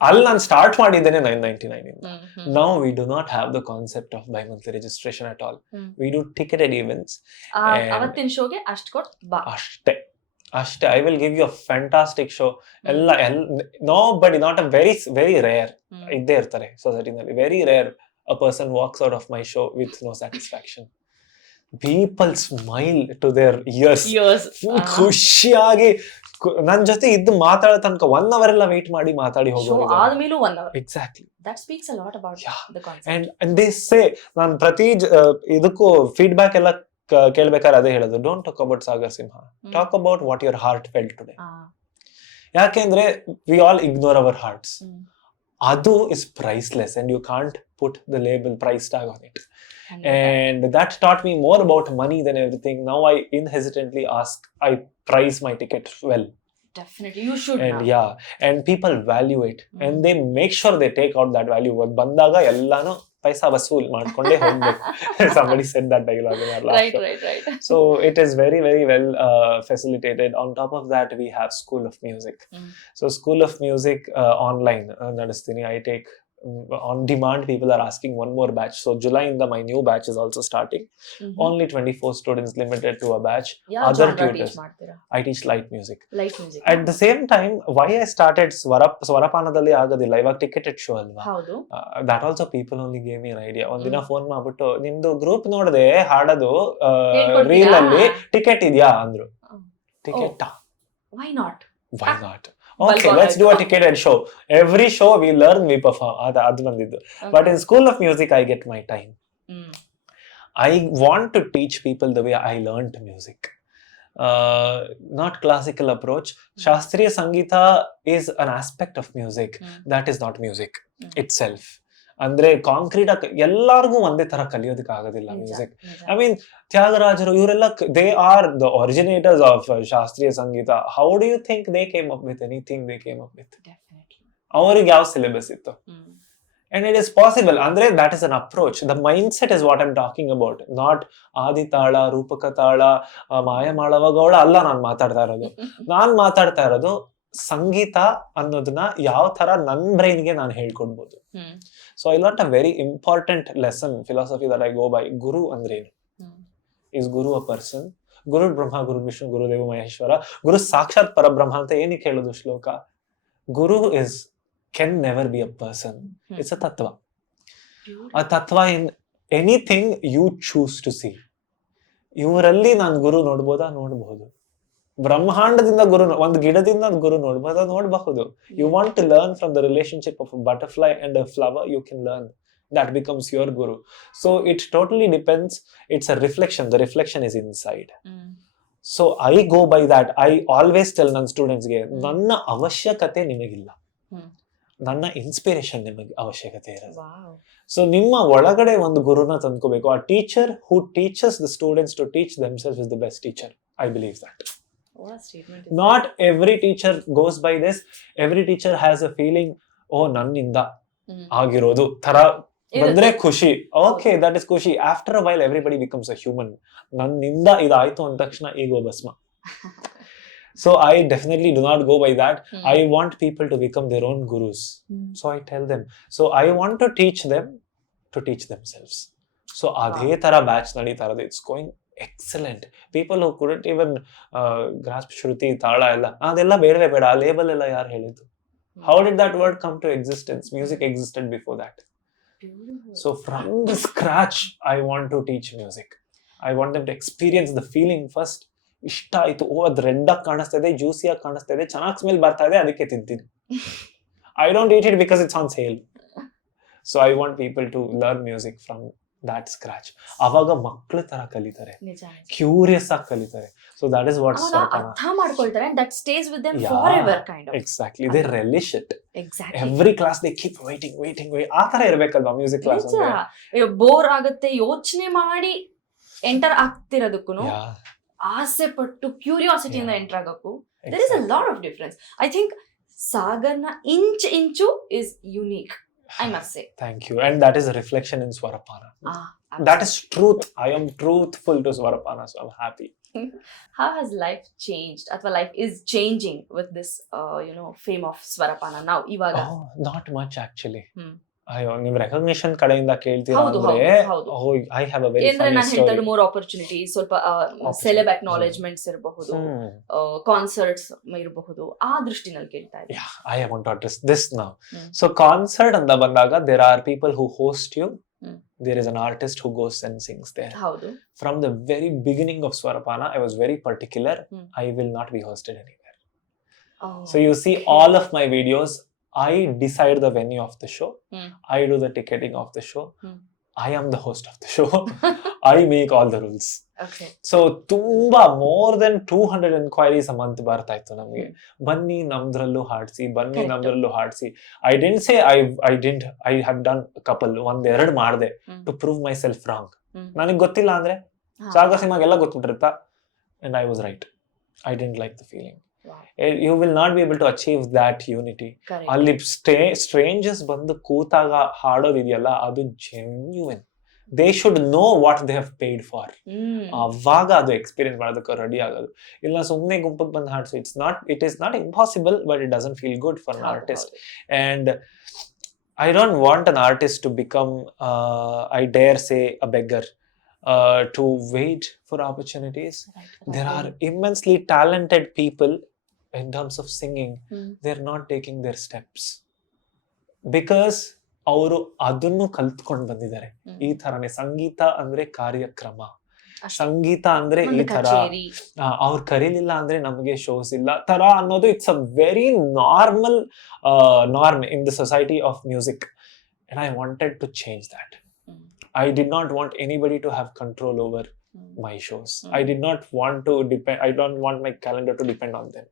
ಅಲ್ಲಿ ನಾನು ಸ್ಟಾರ್ಟ್ ಮಾಡಿದ್ದೇನೆ 999 ಇಂದ. Now we do not have the concept of bi-monthly registration at all. We do ticketed events. ಅವತ್ತಿನ ಶೋಗೆ ಅಷ್ಟು ಕೊಟ್ಟು ಬಾ, ಅಷ್ಟೇ. I will give you a fantastic show. Nobody, not a very rare ಇದ್ದೇ ಇರ್ತಾರೆ ಸೊಸೈಟಿನಲ್ಲಿ. Very rare a person walks out of my show with no satisfaction. People smile to their ears. ಖುಷಿಯಾಗಿ ನನ್ ಜೊತೆ ಇದ್ದು ಮಾತಾಡೋ ತನಕ 1 hour ಎಲ್ಲ ವೇಟ್ ಮಾಡಿ ಮಾತಾಡಿ ಹೋಗೋರು. ಆದ್ಮೇಲೂ 1 hour. Exactly. That speaks a lot about the concept. And they say, ನಾನು ಪ್ರತಿ ಇದಕ್ಕೂ ಫೀಡ್ಬ್ಯಾಕ್ ಎಲ್ಲ ಕೇಳ್ಬೇಕಾದ್ರೆ ಅದೇ ಹೇಳೋದು, don't talk about Sagar Simha, talk about what your heart felt today. ಯಾಕೆಂದ್ರೆ we all ignore our hearts. ಅದು is priceless and you can't put the label price tag on it. And that taught me more about money than everything. Now I inhesitantly price my ticket well. Definitely, you should. And now. yeah, and people value it, and they make sure they take out that value. ಬಂದಾಗ ಎಲ್ಲಾನು ಪೈಸಾ ವಸೂಲ್ ಮಾಡ್ಕೊಂಡೇ ಹೋಗ್ಬೇಕು. Somebody said that dialogue in our last show. Right. So it is very, very well facilitated. On top of that, we have School of Music. So School of Music online nadistini. I take on demand. People are asking one more batch. So July my new batch is also starting. Only 24 students limited to a batch. Other tutors. I teach light music. At the same time, why I started ಸ್ವರಪಾನದಲ್ಲಿ ಆಗೋದಿಲ್ಲ, ಇವಾಗ ಟಿಕೆಟೆಡ್ ಶೋ ಅಲ್ವಾ. That also people only gave me an idea. ಒಂದಿನ ಫೋನ್ ಮಾಡ್ಬಿಟ್ಟು ನಿಮ್ದು ಗ್ರೂಪ್ ನೋಡದೆ ಹಾಡೋದು ರೀಲ್ ಅಲ್ಲಿ ಟಿಕೆಟ್ ಇದೆಯಾ ಅಂದ್ರು. Ticket why not? Okay, let's do a ticketed show. Every show we learn, we perform. Adu bandiddu. But in School of Music, I get my time. I want to teach people the way I learned music. Not classical approach. Shastriya Sangeeta is an aspect of music. That is not music itself. ಅಂದ್ರೆ ಕಾಂಕ್ರೀಟ್ ಎಲ್ಲಾರ್ಗು ಒಂದೇ ತರ ಕಲಿಯೋದಕ್ಕೆ ಆಗೋದಿಲ್ಲ ಮ್ಯೂಸಿಕ್. ಐ ಮೀನ್ ತ್ಯಾಗರಾಜರು ಇವರೆಲ್ಲ they are the originators of ಶಾಸ್ತ್ರೀಯ ಸಂಗೀತ. How do you think they came up with anything they came up with? ಅವ್ರಿಗೆ ಯಾವ ಸಿಲೆಬಸ್ ಇತ್ತು? And it is possible. Andre, that is an approach. The mindset is what I'm talking about. Not Adi Tala, Rupaka Tala, Maya Malava Gowda, alla ನಾನು ಮಾತಾಡ್ತಾ ಇರೋದು. ನಾನು ಮಾತಾಡ್ತಾ ಇರೋದು ಸಂಗೀತ ಅನ್ನೋದನ್ನ ಯಾವ ತರ ನನ್ನ ಬ್ರೈನ್ಗೆ ನಾನು ಹೇಳ್ಕೊಡ್ಬೋದು. So I lot a very important lesson philosophy that I go by. ಗುರು ಅಂದ್ರೇನು? Is guru a person? ಗುರು ಬ್ರಹ್ಮ, ಗುರು ವಿಷ್ಣು, ಗುರುದೇವ ಮಹೇಶ್ವರ, ಗುರು ಸಾಕ್ಷಾತ್ ಪರಬ್ರಹ್ಮ ಅಂತ ಏನಕ್ಕೆ ಹೇಳೋದು ಶ್ಲೋಕ? ಗುರು can never be a person. It's a tattva. A tattva in anything you choose to see. ಇವರಲ್ಲಿ ನಾನು ಗುರು ನೋಡ್ಬೋದಾ? ನೋಡಬಹುದು. ಬ್ರಹ್ಮಾಂಡದಿಂದ ಗುರು, ಒಂದು ಗಿಡದಿಂದ ಗುರು ನೋಡ್ಬೋದಾ? ನೋಡಬಹುದು. You want to learn from the relationship of a butterfly and a flower, you can learn. That becomes your guru. So it totally depends. It's a reflection. The reflection is inside. So I go by that. I always tell ನನ್ನ ಸ್ಟೂಡೆಂಟ್ಸ್ಗೆ, ನನ್ನ ಅವಶ್ಯಕತೆ ನಿಮಗಿಲ್ಲ, ನನ್ನ ಇನ್ಸ್ಪಿರೇಷನ್ ನಿಮಗೆ ಅವಶ್ಯಕತೆ ಇರೋದು. ಸೊ ನಿಮ್ಮ ಒಳಗಡೆ ಒಂದು ಗುರುನ ತಂದ್ಕೋಬೇಕು. A teacher who teaches the students to teach themselves is the best teacher. I believe that. Not every teacher goes by this. Every teacher has a feeling, oh ನನ್ನಿಂದ ಆಗಿರೋದು ತರ ಬಂದ್ರೆ ಖುಷಿ. ಓಕೆ, ದಟ್ ಇಸ್ ಖುಷಿ. After a while everybody becomes a human. ನನ್ನಿಂದ ಇದಾಯ್ತು ಅಂದ ತಕ್ಷಣ ಈಗೋ ಭಸ್ಮ. So I definitely do not go by that. I want people to become their own gurus. So I tell them. So I want to teach them to teach themselves. So adhe tara batch nadita iradu. It's going excellent. People who couldn't even grasp shruti, tala ella, adella bedave beda, aa label ella yaar heliddu? How did that word come to existence? Music existed before that. So from the scratch, I want to teach music. I want them to experience the feeling first. ಇಷ್ಟ ಆಯ್ತು, ಓ ಅದು ರೆಡ್ ಆಗಿ ಕಾಣಿಸ್ತಾ ಇದೆ, ಜ್ಯೂಸಿ ಆಗಿ ಕಾಣಿಸ್ತಾ ಇದೆ, ಚೆನ್ನಾಗಿ ಸ್ಮೆಲ್ ಬರ್ತಾ ಇದೆ, ಅದಕ್ಕೆ ತಿಂತೀನಿ. I don't eat it because it's on sale. So I want people to learn music from that scratch. ಅವಾಗ ಮಕ್ಕಳ ತರ ಕಲಿತಾರೆ, ಕ್ಯೂರಿಯಸ್ ಆಗಿ ಕಲಿತಾರೆ. ಸೊ ದಟ್ ಇಸ್ ವಾಟ್ ಅರ್ಥ ಮಾಡ್ಕೊಳ್ತಾರೆ, and that stays with them forever kind of. Exactly, they relish it. Exactly. Every class they keep waiting. ಆ ತರ ಇರಬೇಕಲ್ವಾ ಮ್ಯೂಸಿಕ್ ಕ್ಲಾಸ್ ಅಂದ್ರೆ? ಬೋರ್ ಆಗುತ್ತೆ, ಯೋಚನೆ ಮಾಡಿ ಎಂಟರ್ ಆಗ್ತಿರೋದಕ್ಕೂ ಆಸೆ ಪಟ್ಟು ಕ್ಯೂರಿಯಾಸಿಟಿಯಿಂದ ಎಂಟರ್ ಆಗಕ್ಕೂ there is a lot of difference. I think ಸಾಗರ್ನ ಇಂಚು is unique, I must say. Thank you. And that is a reflection in Swarapana. That is truth. I am truthful to Swarapana, so I'm happy. How has life changed? Athwa life is changing with this fame of Swarapana now ivaga? Oh, not much actually. ಅಯ್ಯೋ, ನೀವು ರೆಕಗ್ನಿಷನ್ ಕಡೆಯಿಂದ ಕೇಳ್ತೀರಾ ಅಂದ್ರೆ I have a very funny story. More opportunities, ಸ್ವಲ್ಪ ಸೆಲೆಬ್ ಅಕ್ನಾಲೆಜ್ಮೆಂಟ್ಸ್ ಇರಬಹುದು, ಕಾನ್ಸರ್ಟ್ಸ್ ಇರಬಹುದು, ಆ ದೃಷ್ಟಿನಲ್ಲಿ ಕೇಳ್ತಾ ಇದ್ದೀನಿ. I want to address this now. So concert ಅಂತ ಬಂದಾಗ there are people who host you. There is an artist who goes and sings there. Howdu. From the very beginning of Swarapana, I was very particular. I will not be hosted anywhere. So you see all of my videos, I decide the venue of the show. I do the ticketing of the show. I am the host of the show. I make all the rules. Okay. So ತುಂಬಾ more than 200 enquiries a month ಬರ್ತಾ ಇತ್ತು ನಮ್ಗೆ. ಬನ್ನಿ ನಮ್ದ್ರಲ್ಲೂ ಹಾಡ್ಸಿ, ಬನ್ನಿ Correct. ನಮ್ದ್ರಲ್ಲೂ ಹಾಡ್ಸಿ. ಐ ಹ್ಯಾವ್ ಡನ್ ಕಪಲ್, ಒಂದೆರಡು ಮಾಡ್ದೆ to prove myself wrong. ನನಗೆ ಗೊತ್ತಿಲ್ಲ ಅಂದ್ರೆ ಸಾಗರ್ ಸಿಂಹಗೆಲ್ಲ ಗೊತ್ತಿಟ್ಟಿರುತ್ತಾ, and I was right. I didn't like the feeling. You will not be able to achieve that unity. ಅಲ್ಲಿ ಸ್ಟ್ರೇಂಜರ್ಸ್ ಬಂದು ಕೂತಾಗ ಹಾಡೋದಿದೆಯಲ್ಲ, ಅದು genuine. They should know what they have paid for. ಅವಾಗ ಅದು ಎಕ್ಸ್ಪೀರಿಯನ್ಸ್ ಮಾಡೋದಕ್ಕೆ ರೆಡಿ ಆಗೋದು. ಇಲ್ಲ ಸುಮ್ಮನೆ ಗುಂಪಿಗೆ ಬಂದು ಹಾಡ್ಸು, it is not impossible, but it doesn't feel good for an artist. And I don't want an artist to become, I dare say, a beggar, to wait for opportunities. There are immensely talented people in terms of singing. They're not taking their steps because ಅವರು ಅದನ್ನು ಕಲ್ತ್ಕೊಂಡು ಬಂದಿದ್ದಾರೆ. ಈ ತರನೇ ಸಂಗೀತ ಅಂದ್ರೆ ಕಾರ್ಯಕ್ರಮ, ಸಂಗೀತ ಅಂದ್ರೆ ಈ ತರ, ಅವ್ರು ಕರೀಲಿಲ್ಲ ಅಂದ್ರೆ ನಮಗೆ ಶೋಸ್ ಇಲ್ಲ ತರ ಅನ್ನೋದು it's a very normal norm in the society of music. And I wanted to change that. I did not want anybody to have control over my shows. I did not want to depend, I don't want my calendar to depend on them.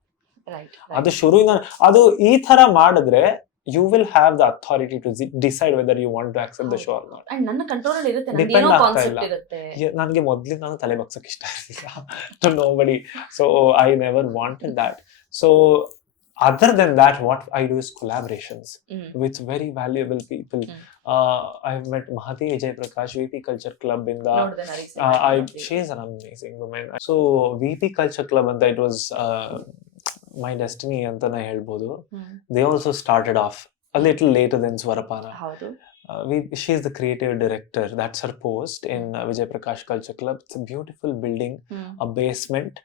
ಅದು ಶುರುವಿನ ಅದು ಈ ತರ ಮಾಡಿದ್ರೆ you will have the authority to decide whether you want to accept the show or not. And ನನ್ನ ಕಂಟ್ರೋಲ್ ಅಲ್ಲಿ ಇರುತ್ತೆ, ನನಗೆ ಏನೋ ಕಾನ್ಸೆಪ್ಟ್ ಇರುತ್ತೆ. ನನಗೆ ಮೊದಲಿಗೆ ನಾನು ತಲೆ ಬಗ್ಸಕ್ಕೆ ಇಷ್ಟ ಇರಲಿಲ್ಲ to nobody, so I never wanted that. So other than that, what I do is collaborations with very valuable people. I've met Mahati Vijay Prakash, VP Culture Club in the she is an amazing woman. So VP Culture Club, and it was my destiny antana helbodu. They also started off a little later than Swarapana. She is the creative director. That's her post in Vijay Prakash Culture Club. It's a beautiful building, a basement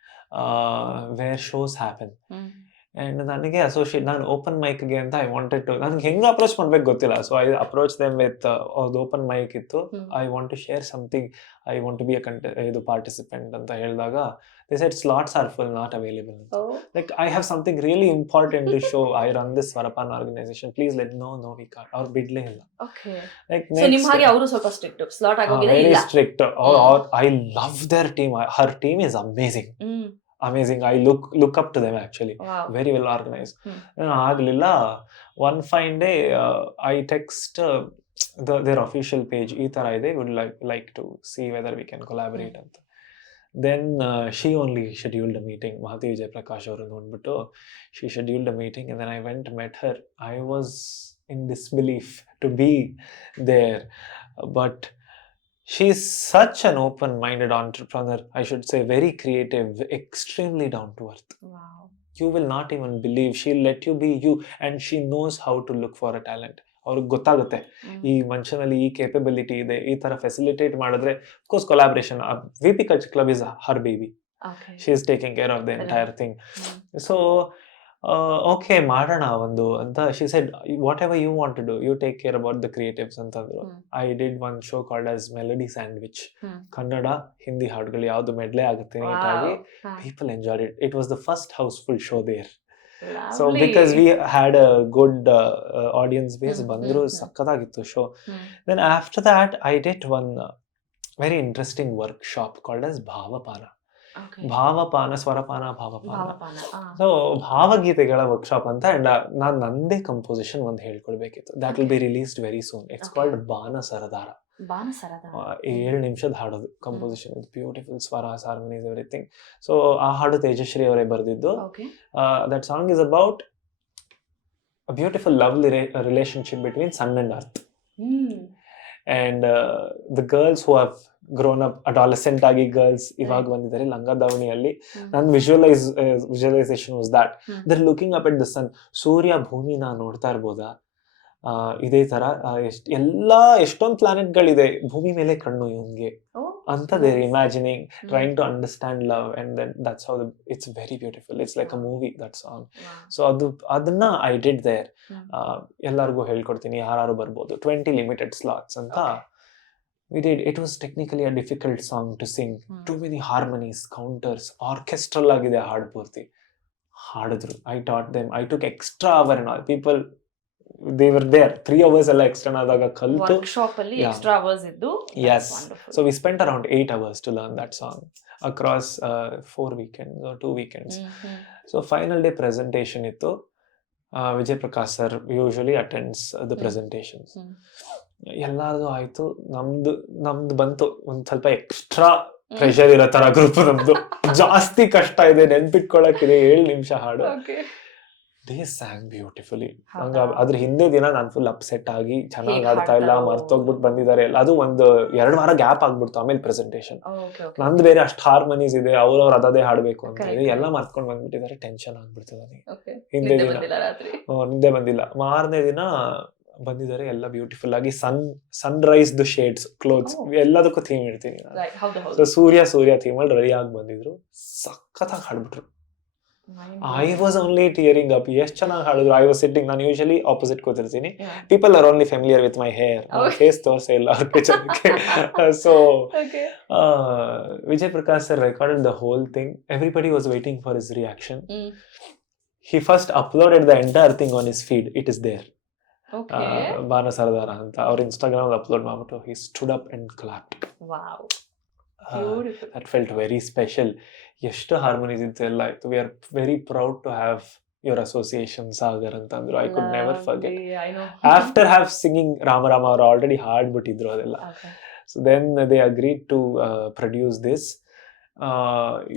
where shows happen. And ನನಗೆ ಅಸೋಸಿಯೇಟ್, ನಾನು ಓಪನ್ ಮೈಕ್ಗೆ ಅಂತ ಐ ವಾಂಟೆಡ್ ಟು, ನನಗೆ ಹೆಂಗೆ ಅಪ್ರೋಚ್ ಮಾಡ್ಬೇಕು ಗೊತ್ತಿಲ್ಲ. So I approach them with ಅವ್ರದ್ದು ಓಪನ್ ಮೈಕ್ ಇತ್ತು. I want to share something, I want to be ಇದು ಪಾರ್ಟಿಸಿಪೆಂಟ್ ಅಂತ ಹೇಳಿದಾಗ they said slots are full, not available. Like I have something really important to show. I run this Swarapana organization, please let no we can't. ಅವ್ರು ಬಿಡ್ಲೇ ಇಲ್ಲ. Like so ನಿಮ್ಮ ಹಾಗೆ ಅವರು ಸ್ವಲ್ಪ ಸ್ಟ್ರಿಕ್ಟ್, ಸ್ಲಾಟ್ ಆಗೋಗಿಲ್ಲ. Very strict. Or I love their team. Her team is amazing. Amazing. I look up to them actually. Very well organized. ಆಗ್ಲಿಲ್ಲ. One fine day I text their official page, ಈ ತರ ಇದೆ, would like to see whether we can collaborate ಅಂತ. Then she only scheduled a meeting. Mahati Vijay Prakash ಅವರು ನೋಡ್ಬಿಟ್ಟು she scheduled a meeting, and then I went and met her. I was in disbelief to be there, but she's such an open-minded entrepreneur. I should say very creative, extremely down to earth. Wow. You will not even believe. She'll let you be you, and she knows how to look for a talent. ಅವ್ರಿಗೆ ಗೊತ್ತಾಗುತ್ತೆ ಈ ಮನುಷ್ಯನಲ್ಲಿ ಈ ಕೇಪಬಿಲಿಟಿ ಇದೆ, ಈ ತರ ಫೆಸಿಲಿಟೇಟ್ ಮಾಡಿದ್ರೆ. Of course collaboration, VP Culture Club is her baby. She is taking care of the entire thing. So okay, ಮಾಡೋಣ ಒಂದು ಅಂತ. She said whatever you want to do, you take care about the creatives ಅಂತಂದ್ರು. I did one show called as Melody Sandwich. Kannada Hindi ಹಾಡುಗಳು ಯಾವ್ದು ಮೆಡ್ಲೆ ಆಗುತ್ತೆ ನೀಟಾಗಿ. People enjoyed it. It was the first houseful show there. Lovely. So because we had a good audience base, bandru sakkadagiತ್ತು show. Then after that I did one very interesting workshop called as Bhavapana. Bhavapana, Swarapana, Bhavapana. So ಭಾವಗೀತೆಗಳ ವರ್ಕ್ಶಾಪ್ ಅಂತ. ಅಂಡ್ ನಾನು ನಂದೇ ಕಂಪೋಸಿಷನ್ ಒಂದು ಹೇಳ್ಕೊಳ್ಬೇಕಿತ್ತು. That will be released very soon. It's called Baana Saradara. 7 ನಿಮಿಷದ ಹಾಡೋದು composition. It's beautiful, swaras, harmonies, everything. So ಆ ಹಾಡು ತೇಜಶ್ರೀ ಅವರೇ ಬರೆದಿದ್ದು. That song is about a beautiful lovely relationship between sun and earth. And the girls who have grown up, adolescent agi girls ಇವಾಗ ಬಂದಿದ್ದಾರೆ ಲಂಗ ದಾವಣಿಯಲ್ಲಿ. ನನ್ನ visualization was that they're looking up at the sun. ಸೂರ್ಯ ಭೂಮಿನ ನೋಡ್ತಾ ಇರ್ಬೋದಾ, ಇದೇ ತರ ಎಷ್ಟೊಂದು ಪ್ಲಾನೆಟ್ಗಳಿದೆ, ಭೂಮಿ ಮೇಲೆ ಕಣ್ಣು ಇವನ್ಗೆ ಅಂತ they're imagining, trying to understand love, and then that's how it's very beautiful. It's like a movie, that song. So ಅದನ್ನ I did there. ಎಲ್ಲರಿಗೂ ಹೇಳ್ಕೊಡ್ತೀನಿ, ಯಾರು ಬರ್ಬೋದು, 20 limited slots ಅಂತ. We did. It was technically a difficult song to sing. Too many harmonies, counters, orchestral agide haadu purti. Haadidru. I taught them. I took extra hour and all. People they were there 3 hours ಎಲ್ಲ ಎಕ್ಸ್ಟೆಂಡ್ ಆದಾಗ ಕಲ್ತು ವರ್ಕ್ಶಾಪ್ ಅಲ್ಲಿ Yeah. ಎಕ್ಸ್ಟ್ರಾ ಅವರ್ಸ್ ಇದ್ದು Yes. Wonderful. So we spent around 8 hours to learn that song across 4 weekends or 2 weekends. So final day presentation ಇತ್ತು. Vijay Prakash sir usually attends the presentations. ಎಲ್ಲಾರ್ದು ಆಯ್ತು, ನಮ್ದು ಬಂತು ಒಂದ್ ಸ್ವಲ್ಪ ಎಕ್ಸ್ಟ್ರಾ ಪ್ರೆಷರ್ ಇರೋ ತರ ಗ್ರೂಪ್ ನಮ್ದು. ಜಾಸ್ತಿ ಕಷ್ಟ ಇದೆ, ನೆನ್ಪಿಟ್ಕೊಳಕ್ಕಿದೆ 7 ನಿಮಿಷ ಹಾಡು. They sang beautifully. ಅದ್ರ ಹಿಂದೆ ದಿನ ನಾನು ಫುಲ್ ಅಪ್ಸೆಟ್ ಆಗಿ ಚೆನ್ನಾಗಿ ಆಡ್ತಾ ಇಲ್ಲ, ಮರ್ತೋಗ್ಬಿಟ್ಟು ಬಂದಿದ್ದಾರೆ. ಅದು ಒಂದು 2 ವಾರ ಗ್ಯಾಪ್ ಆಗ್ಬಿಡ್ತು ಆಮೇಲೆ ಪ್ರೆಸೆಂಟೇಷನ್. ನಂದು ಬೇರೆ ಅಷ್ಟು ಹಾರ್ಮೋನೀಸ್ ಇದೆ, ಅವ್ರವ್ರು ಅದೇ ಹಾಡ್ಬೇಕು ಅಂತ ಹೇಳಿ ಎಲ್ಲ ಮರ್ತ್ಕೊಂಡ್ ಬಂದ್ಬಿಟ್ಟಿದ್ದಾರೆ. ಟೆನ್ಷನ್ ಆಗ್ಬಿಡ್ತದೆ ನನಗೆ. ಹಿಂದೆ ದಿನ ನಿದ್ದೆ ಬಂದಿಲ್ಲ. ಮಾರನೇ ದಿನ ಬಂದಿದ್ದಾರೆ ಎಲ್ಲ ಬ್ಯೂಟಿಫುಲ್ ಆಗಿ. ಸನ್ರೈಸ್ ದ ಶೇಡ್ಸ್ ಕ್ಲೋತ್ಸ್ ಎಲ್ಲದಕ್ಕೂ ಥೀಮ್ ಇಡ್ತೀನಿ ನಾನು. ಸೊ ಸೂರ್ಯ ಥೀಮ್ ಅಲ್ಲಿ ರೆಡಿ ಆಗಿ ಬಂದಿದ್ರು. ಸಖತ್ತಾಗಿ ಹಾಡ್ಬಿಟ್ರು. I was only tearing up. ಎಷ್ಟು ಚೆನ್ನಾಗಿ ಹಾಡಿದ್ರು. I was sitting, ನಾನು ಯೂಶಲಿ ಆಪೋಸಿಟ್ ಕೂತಿರ್ತೀನಿ. People are only familiar with my hair. Face ತೋರ್ಸೇ ಇಲ್ಲ ಅವ್ರ ಪಿಕ್ಚರ್ಗೆ. So Vijay Prakash sir recorded the whole thing. Everybody was waiting for his reaction. He first uploaded the entire thing on his feed. It is there. ಬಾನ ಸರ್ದಾರ ಅಂತ ಅವ್ರ ಇನ್ಸ್ಟಾಗ್ರಾಮ್ ಅಲ್ಲಿ ಅಪ್ಲೋಡ್ ಮಾಡ್ಬಿಟ್ಟು he stood up and clapped. Wow. That felt very special. ಎಷ್ಟು ಹಾರ್ಮೋನೀಸ್ ಇತ್ತು, ಎಲ್ಲ ಇತ್ತು. We are very proud to have your association, Sagar ಅಂತ ಅಂದ್ರು. I could never forget. After have singing Rama Rama ಅವರು ಆಲ್ರೆಡಿ ಹಾಡ್ಬಿಟ್ಟಿದ್ರು ಅದೆಲ್ಲ. So then they agreed to produce this.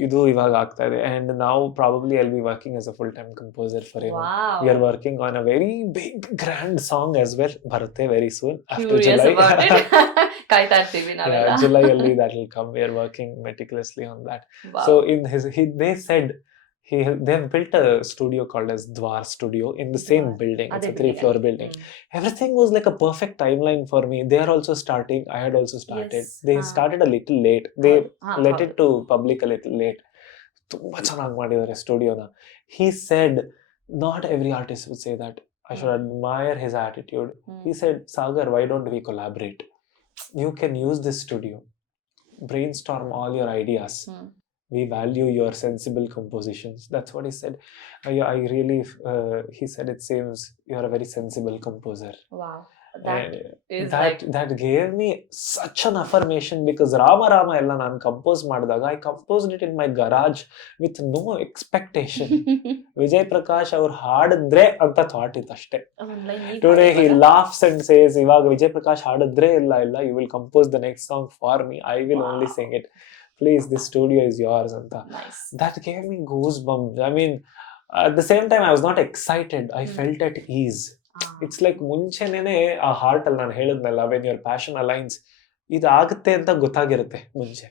ಇದು ಇವಾಗ ಆಗ್ತಾ ಇದೆ. And now probably I'll be working as a full-time composer for him. Wow. We are working on a very big grand song as well. ಬರುತ್ತೆ very soon after Curious July. about it. ಕಾಯ್ತಾ ಇರ್ತೀವಿ ನಾವೆಲ್ಲ. Yeah, July ಅಲ್ಲಿ that will come. We are working meticulously on that. Wow. So in they said they have built a studio called as Dwar Studio in the same building. It's a 3-floor building. Everything was like a perfect timeline for me. They are also starting. I had also started. Yes. They started a little late. They let it to public a little late. ತುಂಬಾ ಚೆನ್ನಾಗಿ ಮಾಡಿದ್ದಾರೆ ಸ್ಟುಡಿಯೋನ. He said not every artist would say that. I should admire his attitude. He said, Sagar, why don't we collaborate? You can use this studio. Brainstorm all your ideas. We value your sensible compositions. That's what he said. I really, he said, it seems you are a very sensible composer. Wow. That gave me such an affirmation, because Rama Rama ella ನಾನು ಕಂಪೋಸ್ ಮಾಡಿದಾಗ I composed it in my garage with no expectation. Vijay Prakash ಅವ್ರು ಹಾಡಿದ್ರೆ ಅಂತ ಥಾಟ್ ಇತ್ತು ಅಷ್ಟೇ. Today he laughs and says, ಇವಾಗ ವಿಜಯ್ ಪ್ರಕಾಶ್ ಹಾಡಿದ್ರೆ ಇಲ್ಲ, you will compose the next song for me. I will only sing it. Please, this studio is yours anta. Nice. That gave me goosebumps. I mean, at the same time I was not excited. I felt at ease. It's like ಮುಂಚೆನೇ ಆ ಹಾರ್ಟ್ ಅಲ್ಲಿ ನಾನು ಹೇಳಿದ್ನಲ್ಲ, when your passion aligns, ಇದಾಗುತ್ತೆ ಅಂತ ಗೊತ್ತಾಗಿರುತ್ತೆ ಮುಂಚೆ.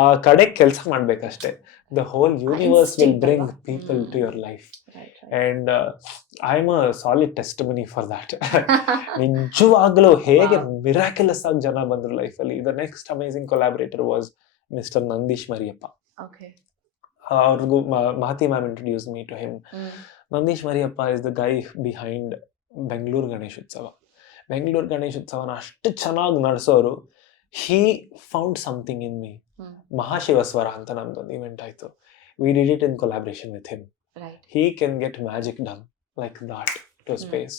ಆ ಕಡೆ ಕೆಲಸ ಮಾಡ್ಬೇಕಷ್ಟೇ. The whole universe will bring people to your life. And I'm a solid testimony for that. ನಿಜವಾಗ್ಲೂ ಹೇಗೆ ಮಿರಾಕ್ಯುಲಸ್ ಆಗಿ ಜನ ಬಂದ್ರು ಲೈಫ್ ಅಲ್ಲಿ. The next amazing collaborator was Mr. Nandish Mariyappa. Okay. ಅವ್ರಿಗೂ Mahati ma'am introduced me to him. Nandish Mariyappa is the guy behind Bengaluru Ganeshotsav. Bengaluru ಗಣೇಶೋತ್ಸವನ ಅಷ್ಟು ಚೆನ್ನಾಗಿ ನಡೆಸೋರು. He found something in me. ಮಹಾಶಿವಸ್ವರ ಅಂತ ನಮ್ದೊಂದು ಇವೆಂಟ್ ಆಯ್ತು. We did it in collaboration with him. Right. He can get magic done like that to space.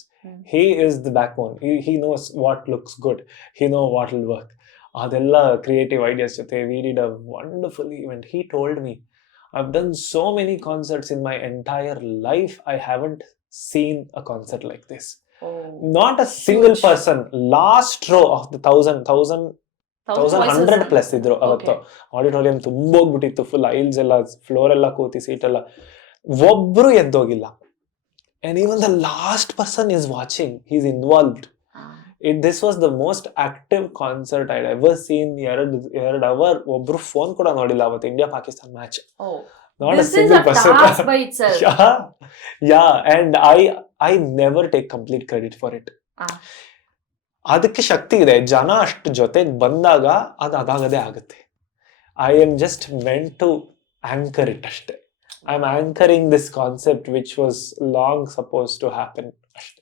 He is the backbone. He knows what looks good. He knows what will work. ಅದೆಲ್ಲ ಕ್ರಿಯೇಟಿವ್ ಐಡಿಯಾಸ್ ಜೊತೆ we did a wonderful event. He told me, I've done so many concerts in my entire life. I haven't seen a concert like this. Not a single person. Last row of the 1100 plus ಇದ್ರು ಅವತ್ತು. ಆಡಿಟೋರಿಯಂ ತುಂಬ ಹೋಗ್ಬಿಟ್ಟಿತ್ತು. ಫುಲ್ ಐಲ್ಸ್ ಎಲ್ಲ, ಫ್ಲೋರ್ ಎಲ್ಲ ಕೂತಿ, ಸೀಟ್ ಎಲ್ಲ, ಒಬ್ರು ಎದ್ದೋಗಿಲ್ಲ. And even the last person is watching. He's involved. This was the most active concert I'd ever seen. 2 hour ಒಬ್ರು ಫೋನ್ ಕೂಡ ನೋಡಿಲ್ಲ ಅವತ್ತು. India Pakistan match. Not This a single person. is a task by itself. Yeah, and I never take complete credit for it. ಅದಕ್ಕೆ ಶಕ್ತಿ ಇದೆ. ಜನ ಅಷ್ಟು ಜೊತೆಗೆ ಬಂದಾಗ ಅದಾಗದೇ ಆಗುತ್ತೆ. I am just meant to anchor it ಅಷ್ಟೇ. I'm anchoring this concept which was long supposed to happen ಅಷ್ಟೇ.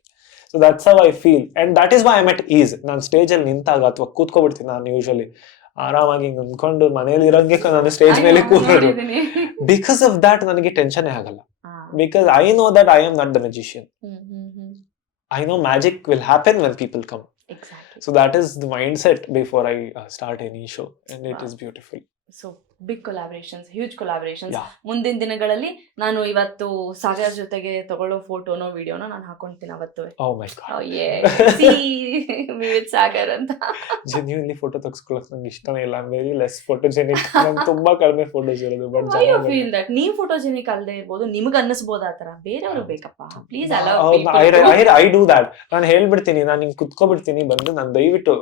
So that's how I feel, and that is why I'm at ease. ನಾನು ಸ್ಟೇಜ್ ಅಲ್ಲಿ ನಿಂತಾಗ ಅಥವಾ ಕೂತ್ಕೊಬಿಡ್ತೀನಿ ನಾನು ಯೂಶಲಿ ಆರಾಮಾಗಿ ನಿಂತ್ಕೊಂಡು ಮನೇಲಿ ಇರಂಗೆ ನಾನು ಸ್ಟೇಜ್ ಮೇಲೆ ಕೂರೋದು. Because of that ನನಗೆ ಟೆನ್ಷನ್ ಆಗಲ್ಲ. Because I know that I am not the magician. I know magic will happen when people come. Exactly. So that is the mindset before I start any show, and it Wow. is beautiful. So big collaborations, huge collaborations. Yeah. ಮುಂದಿನ ದಿನಗಳಲ್ಲಿ ನಾನು ಇವತ್ತು ಸಾಗರ್ ಜೊತೆಗೆ ತಗೊಳ್ಳೋ ಫೋಟೋನೋ ವಿಡಿಯೋನೋ ನಾನು ಹಾಕೊಂತೀನಿ ಅವತ್ತು. Oh my god. With Sagar ಅಂತ. Genuinely photo ತೆಗೆಸ್ಕೊಳ್ಳೋಕೆ ನಂಗೆ ಇಷ್ಟನೇ ಇಲ್ಲ. I'm very less photogenic. ನಾನು ತುಂಬಾ ಕಡಿಮೆ ಫೋಟೋಸ್ ಇರೋದು. But Why you feel that? ನೀವು ಫೋಟೋಜೆನಿಕ್ ಅಲ್ಲದೆ ಇರ್ಬೋದು, ನಿಮಗೆ ಅನ್ನಿಸ್ಬೋದು ಆ ತರ. ಬೇರೆಯವರು ಬೇಕಪ್ಪ, please allow I do that. ನಾನು ಹೇಳ್ಬಿಡ್ತೀನಿ, ನಾನು ಹಿಂಗ್ ಕುತ್ಕೊಬಿಡ್ತೀನಿ ಬಂದು, ನಾನು ದಯವಿಟ್ಟು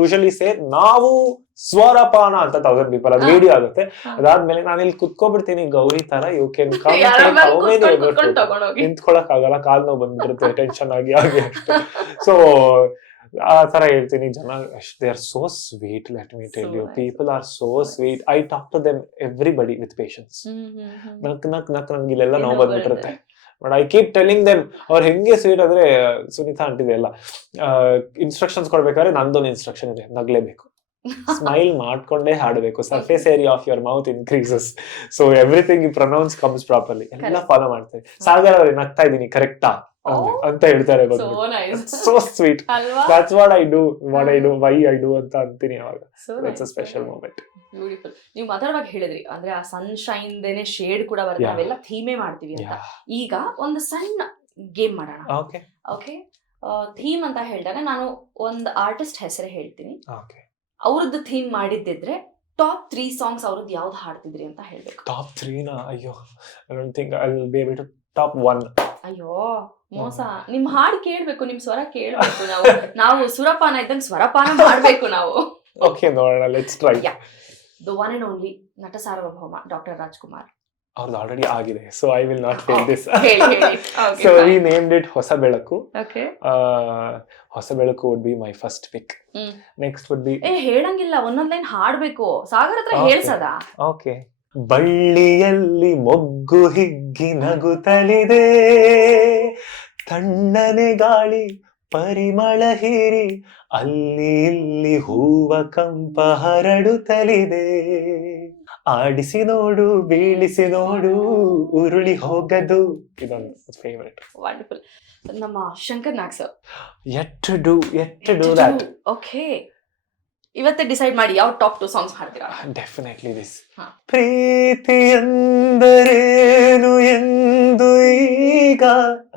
ಯೂಶಲಿ ಸೇ ನಾವು ಸ್ವರಪಾನ ಅಂತ 1000 people ಅದು ವಿಡಿಯೋ ಆಗುತ್ತೆ. ಅದಾದ್ಮೇಲೆ ನಾನು ಇಲ್ಲಿ ಕುತ್ಕೊಬಿಡ್ತೀನಿ ಗೌರಿ ತರ. ಯು ಕ್ಯಾನ್ ನಿಂತ್ಕೊಳಕ್ ಆಗಲ್ಲ, ಕಾಲ್ ನೋವು ಬಂದ್ಬಿಡುತ್ತೆ ಟೆನ್ಷನ್ ಆಗಿ ಅಷ್ಟೇ. ಸೊ ಆ ತರ ಹೇಳ್ತೀನಿ. ಜನ they are so sweet, let me tell you. People are so sweet. I talk to them everybody with patience. ನಕ್ ನಂಗೆ ಇಲ್ಲೆಲ್ಲ ನೋವು ಬಂದ್ಬಿಟ್ಟಿರುತ್ತೆ. But I keep telling them. ಅವ್ರು ಹೆಂಗೆ ಸ್ವೀಟ್ ಅಂದ್ರೆ, ಸುನೀತಾ ಅಂಟಿದೆ ಎಲ್ಲ ಇನ್ಸ್ಟ್ರಕ್ಷನ್ಸ್ ಕೊಡ್ಬೇಕಾದ್ರೆ ನಂದೊಂದು ಇನ್ಸ್ಟ್ರಕ್ಷನ್ ಇದೆ, ನಗ್ಲೇಬೇಕು, ಸ್ಮೈಲ್ ಮಾಡ್ಕೊಂಡೇ ಹಾಡಬೇಕು, surface area of your mouth increases, so everything you pronounce comes properly. ಎಲ್ಲ ಫಾಲೋ ಮಾಡ್ತಾರೆ. ಸಾಗರ್ ಅವ್ರಿಗೆ ನಗ್ತಾ ಇದೀನಿ ಕರೆಕ್ಟಾ ಅಂತ ಹೇಳ್ತಾರೆ. So sweet. That's what I do, why I do ಅಂತ ಅಂತೀನಿ ಅವಾಗ. It's a special moment. Beautiful. ನೀವು ಮಾತಾಡುವಾಗ ಹೇಳಿದ್ರಿ ಅಂದ್ರೆ ಆ ಸನ್ಶೈನ್ ದೇನೆ ಶೇಡ್ ಕೂಡ ಬರುತ್ತೆ, ನಾವೆಲ್ಲ ಥೀಮೇ ಮಾಡ್ತೀವಿ ಅಂತ. ಈಗ ಒಂದು ಸಣ್ಣ ಗೇಮ್ ಮಾಡೋಣ. ಓಕೆ, ಥೀಮ್ ಅಂತ ಹೇಳಿದಾಗ ನಾನು ಒಂದು ಆರ್ಟಿಸ್ಟ್ ಹೆಸರೇ ಹೇಳ್ತೀನಿ. ಅವ್ರದ್ದು ಥೀಮ್ ಮಾಡಿದ್ದಿದ್ರೆ ಟಾಪ್ 3 ಸಾಂಗ್ಸ್ ಅವ್ರದ್ದು ಯಾವ್ದು ಹಾಡ್ತಿದ್ರಿ ಅಂತ ಹೇಳ್ಬೇಕು. ಟಾಪ್ 3 ನಾ? ಅಯ್ಯೋ, I don't think I will be able to top 1. ಅಯ್ಯೋ ಮೋಸ. ನಿಮ್ ಹಾಡು ಕೇಳ್ಬೇಕು, ನಿಮ್ ಸ್ವರ ಕೇಳ್ಬೇಕು. ನಾವು ಸುರಪಾನ ಇದ್ದಂಗೆ ಸ್ವರಪಾನ ಮಾಡ್ಬೇಕು ನಾವು. ಓಕೆ, ನೋಡೋಣ, let's try. The one and only ನಟ ಸಾರ್ವಭೌಮ ಡಾಕ್ಟರ್ ರಾಜ್ಕುಮಾರ್. ಅವ್ರದ್ದು ಆಲ್ರೆಡಿ ಆಗಿದೆ, so I will not fail this. Okay, so we named it ಹೊಸ ಬೆಳಕು. Okay. ಹೊಸ ಬೆಳಕು would be my first pick. Next would be ಹೇಳಂಗಿಲ್ಲ, ಒಂದೊಂದ್ ಲೈನ್ ಹಾಡ್ಬೇಕು. ಸಾಗರ್ ಹತ್ರ ಹೇಳ್ಸದ. Okay. ಬಳ್ಳಿಯಲ್ಲಿ ಮೊಗ್ಗು ಹಿಗ್ಗಿ ನಗುತ್ತಲಿದೆ, ತಣ್ಣನೆ ಗಾಳಿ ಪರಿಮಳ ಹೀರಿ ಅಲ್ಲಿ ಇಲ್ಲಿ ಹೂವ ಕಂಪ ಹರಡುತ್ತಲಿದೆ, ಆಡಿಸಿ ನೋಡು ಬೀಳಿಸಿ ನೋಡು ಉರುಳಿ ಹೋಗದು. ಇದೊಂದು ಫೇವರೇಟ್. ವಂಡರ್ಫುಲ್. ನಮ್ಮ Shankar Nag sir, yet to do that. Okay, ಇವತ್ತೇ ಡಿಸೈಡ್ ಮಾಡಿ ಯಾವ ಟಾಪ್ 2 ಸಾಂಗ್ಸ್ ಹಾಡ್ತೀರಾ. Definitely this. ಪ್ರೀತಿ ಎಂದರೇನು ಎಂದು ಈಗ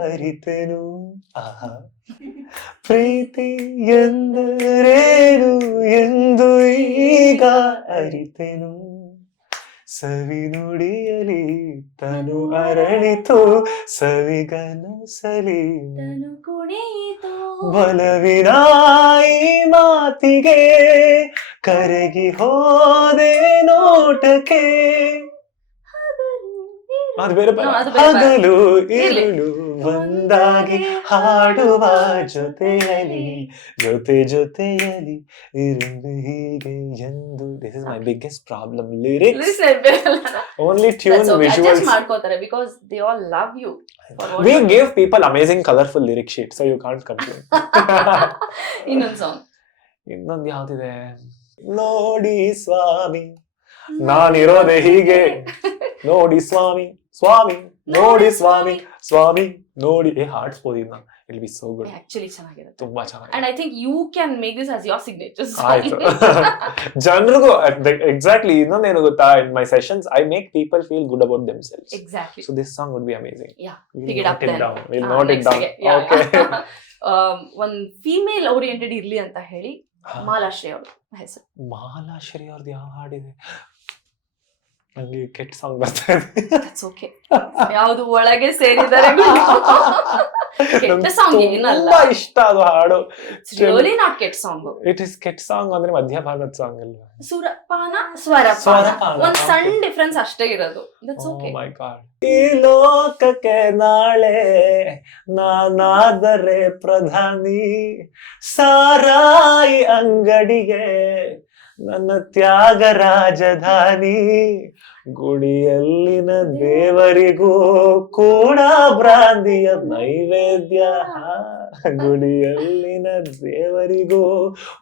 ಅರಿತೆನು, ಪ್ರೀತಿ ಎಂದರೇನು ಎಂದು ಈಗ ಅರಿತೆನು, ಸವಿ ನುಡಿಯಲಿ ತನು ಅರಳಿತು ಸವಿಗನಸಲಿ ತನು ಕುಣಿಯಿತು, ಬಲವಿನ ಈ ಮಾತಿಗೆ ಕರಗಿ ಹೋದೆ ನೋಟಕ್ಕೆ, ಅದು ಬೇರೆ ಹಗಲು ಇರುಳು ಒಂದಾಗಿ ಹಾಡುವ ಜೊತೆಯಲಿ ಜೊತೆಯಲಿ ಇರುವೆ ಹೀಗೆ ಎಂದು. This is my biggest problem. Lyrics only tune, visuals ಮಾಡ್ಕೋತಾರೆ because they all love you. We give people amazing colorful lyric sheet, so you can't complain. ಇನ್ನೊಂದು ಸಾಂಗ್, ಇನ್ನೊಂದು ಯಾವ್ದಿದೆ ನೋಡಿ ಸ್ವಾಮಿ ನಾನಿರೋದೆ ಹೀಗೆ, ನೋಡಿ ಸ್ವಾಮಿ ಸ್ವಾಮಿ ನೋಡಿ ಸ್ವಾಮಿ ಸ್ವಾಮಿ ನೋಡಿ. ಹಾಡ್ಸ್ಬೋದು ಇದನ್ನ. It'll be so good. Actually ಚೆನ್ನಾಗಿರುತ್ತೆ, ತುಂಬಾ ಚೆನ್ನಾಗಿದೆ. And I think you can make this as your signature song. ಆಯ್ತು. ಜನರಿಗೂ ಎಕ್ಸಾಕ್ಟ್ಲಿ. ಇನ್ನೊಂದೇನು ಗೊತ್ತಾ, in my sessions I make people feel good about themselves. Exactly. So this song would be amazing. Yeah. We'll pick it up then. We'll note it down. Okay. ಒಂದು ಫೀಮೇಲ್ ಓರಿಯೆಂಟೆಡ್ ಇರ್ಲಿ ಅಂತ ಹೇಳಿ ಮಾಲಾಶ್ರೀ ಅವ್ರ ಹೆಸರು. ಮಾಲಾಶ್ರೀ ಅವ್ರದ್ದು ಯಾವ ಹಾಡಿದೆ? ನಂಗೆ ಕೆಟ್ಟ ಸಾಂಗ್ ಬರ್ತಾ ಇದೆ. ಯಾವುದು ಒಳಗೆ ಸೇರಿದರೆ ಕೆಟ್ಟ ಸಾಂಗ್ ಏನಲ್ಲ, ತುಂಬಾ ಇಷ್ಟ ಅದು ಹಾಡು. ರಿಯಲಿ ನಾಟ್ ಕೆಟ್ಟ ಸಾಂಗ್. ಇಟ್ ಇಸ್ ಕೆಟ್ಟ ಸಾಂಗ್ ಅಂದ್ರೆ ಮಧ್ಯಭಾಗದ ಸಾಂಗ್ ಅಲ್ವಾ? ಸುರಪಾನ ಸ್ವರಪಾನ, ಒಂದ್ ಸಣ್ಣ ಡಿಫರೆನ್ಸ್ ಅಷ್ಟೇ ಇರೋದು. That's okay. My god. ಈ ಲೋಕಕ್ಕೆ ನಾಳೆ ನಾನಾದರೆ ಪ್ರಧಾನಿ, ಸಾರಾಯಿ ಅಂಗಡಿಗೆ ನನ್ನ ತ್ಯಾಗ ರಾಜಧಾನಿ, ಗುಡಿಯಲ್ಲಿನ ದೇವರಿಗೂ ಕೂಡ ಬ್ರಾಂದಿಯ ನೈವೇದ್ಯ, ಗುಡಿಯಲ್ಲಿನ ದೇವರಿಗೂ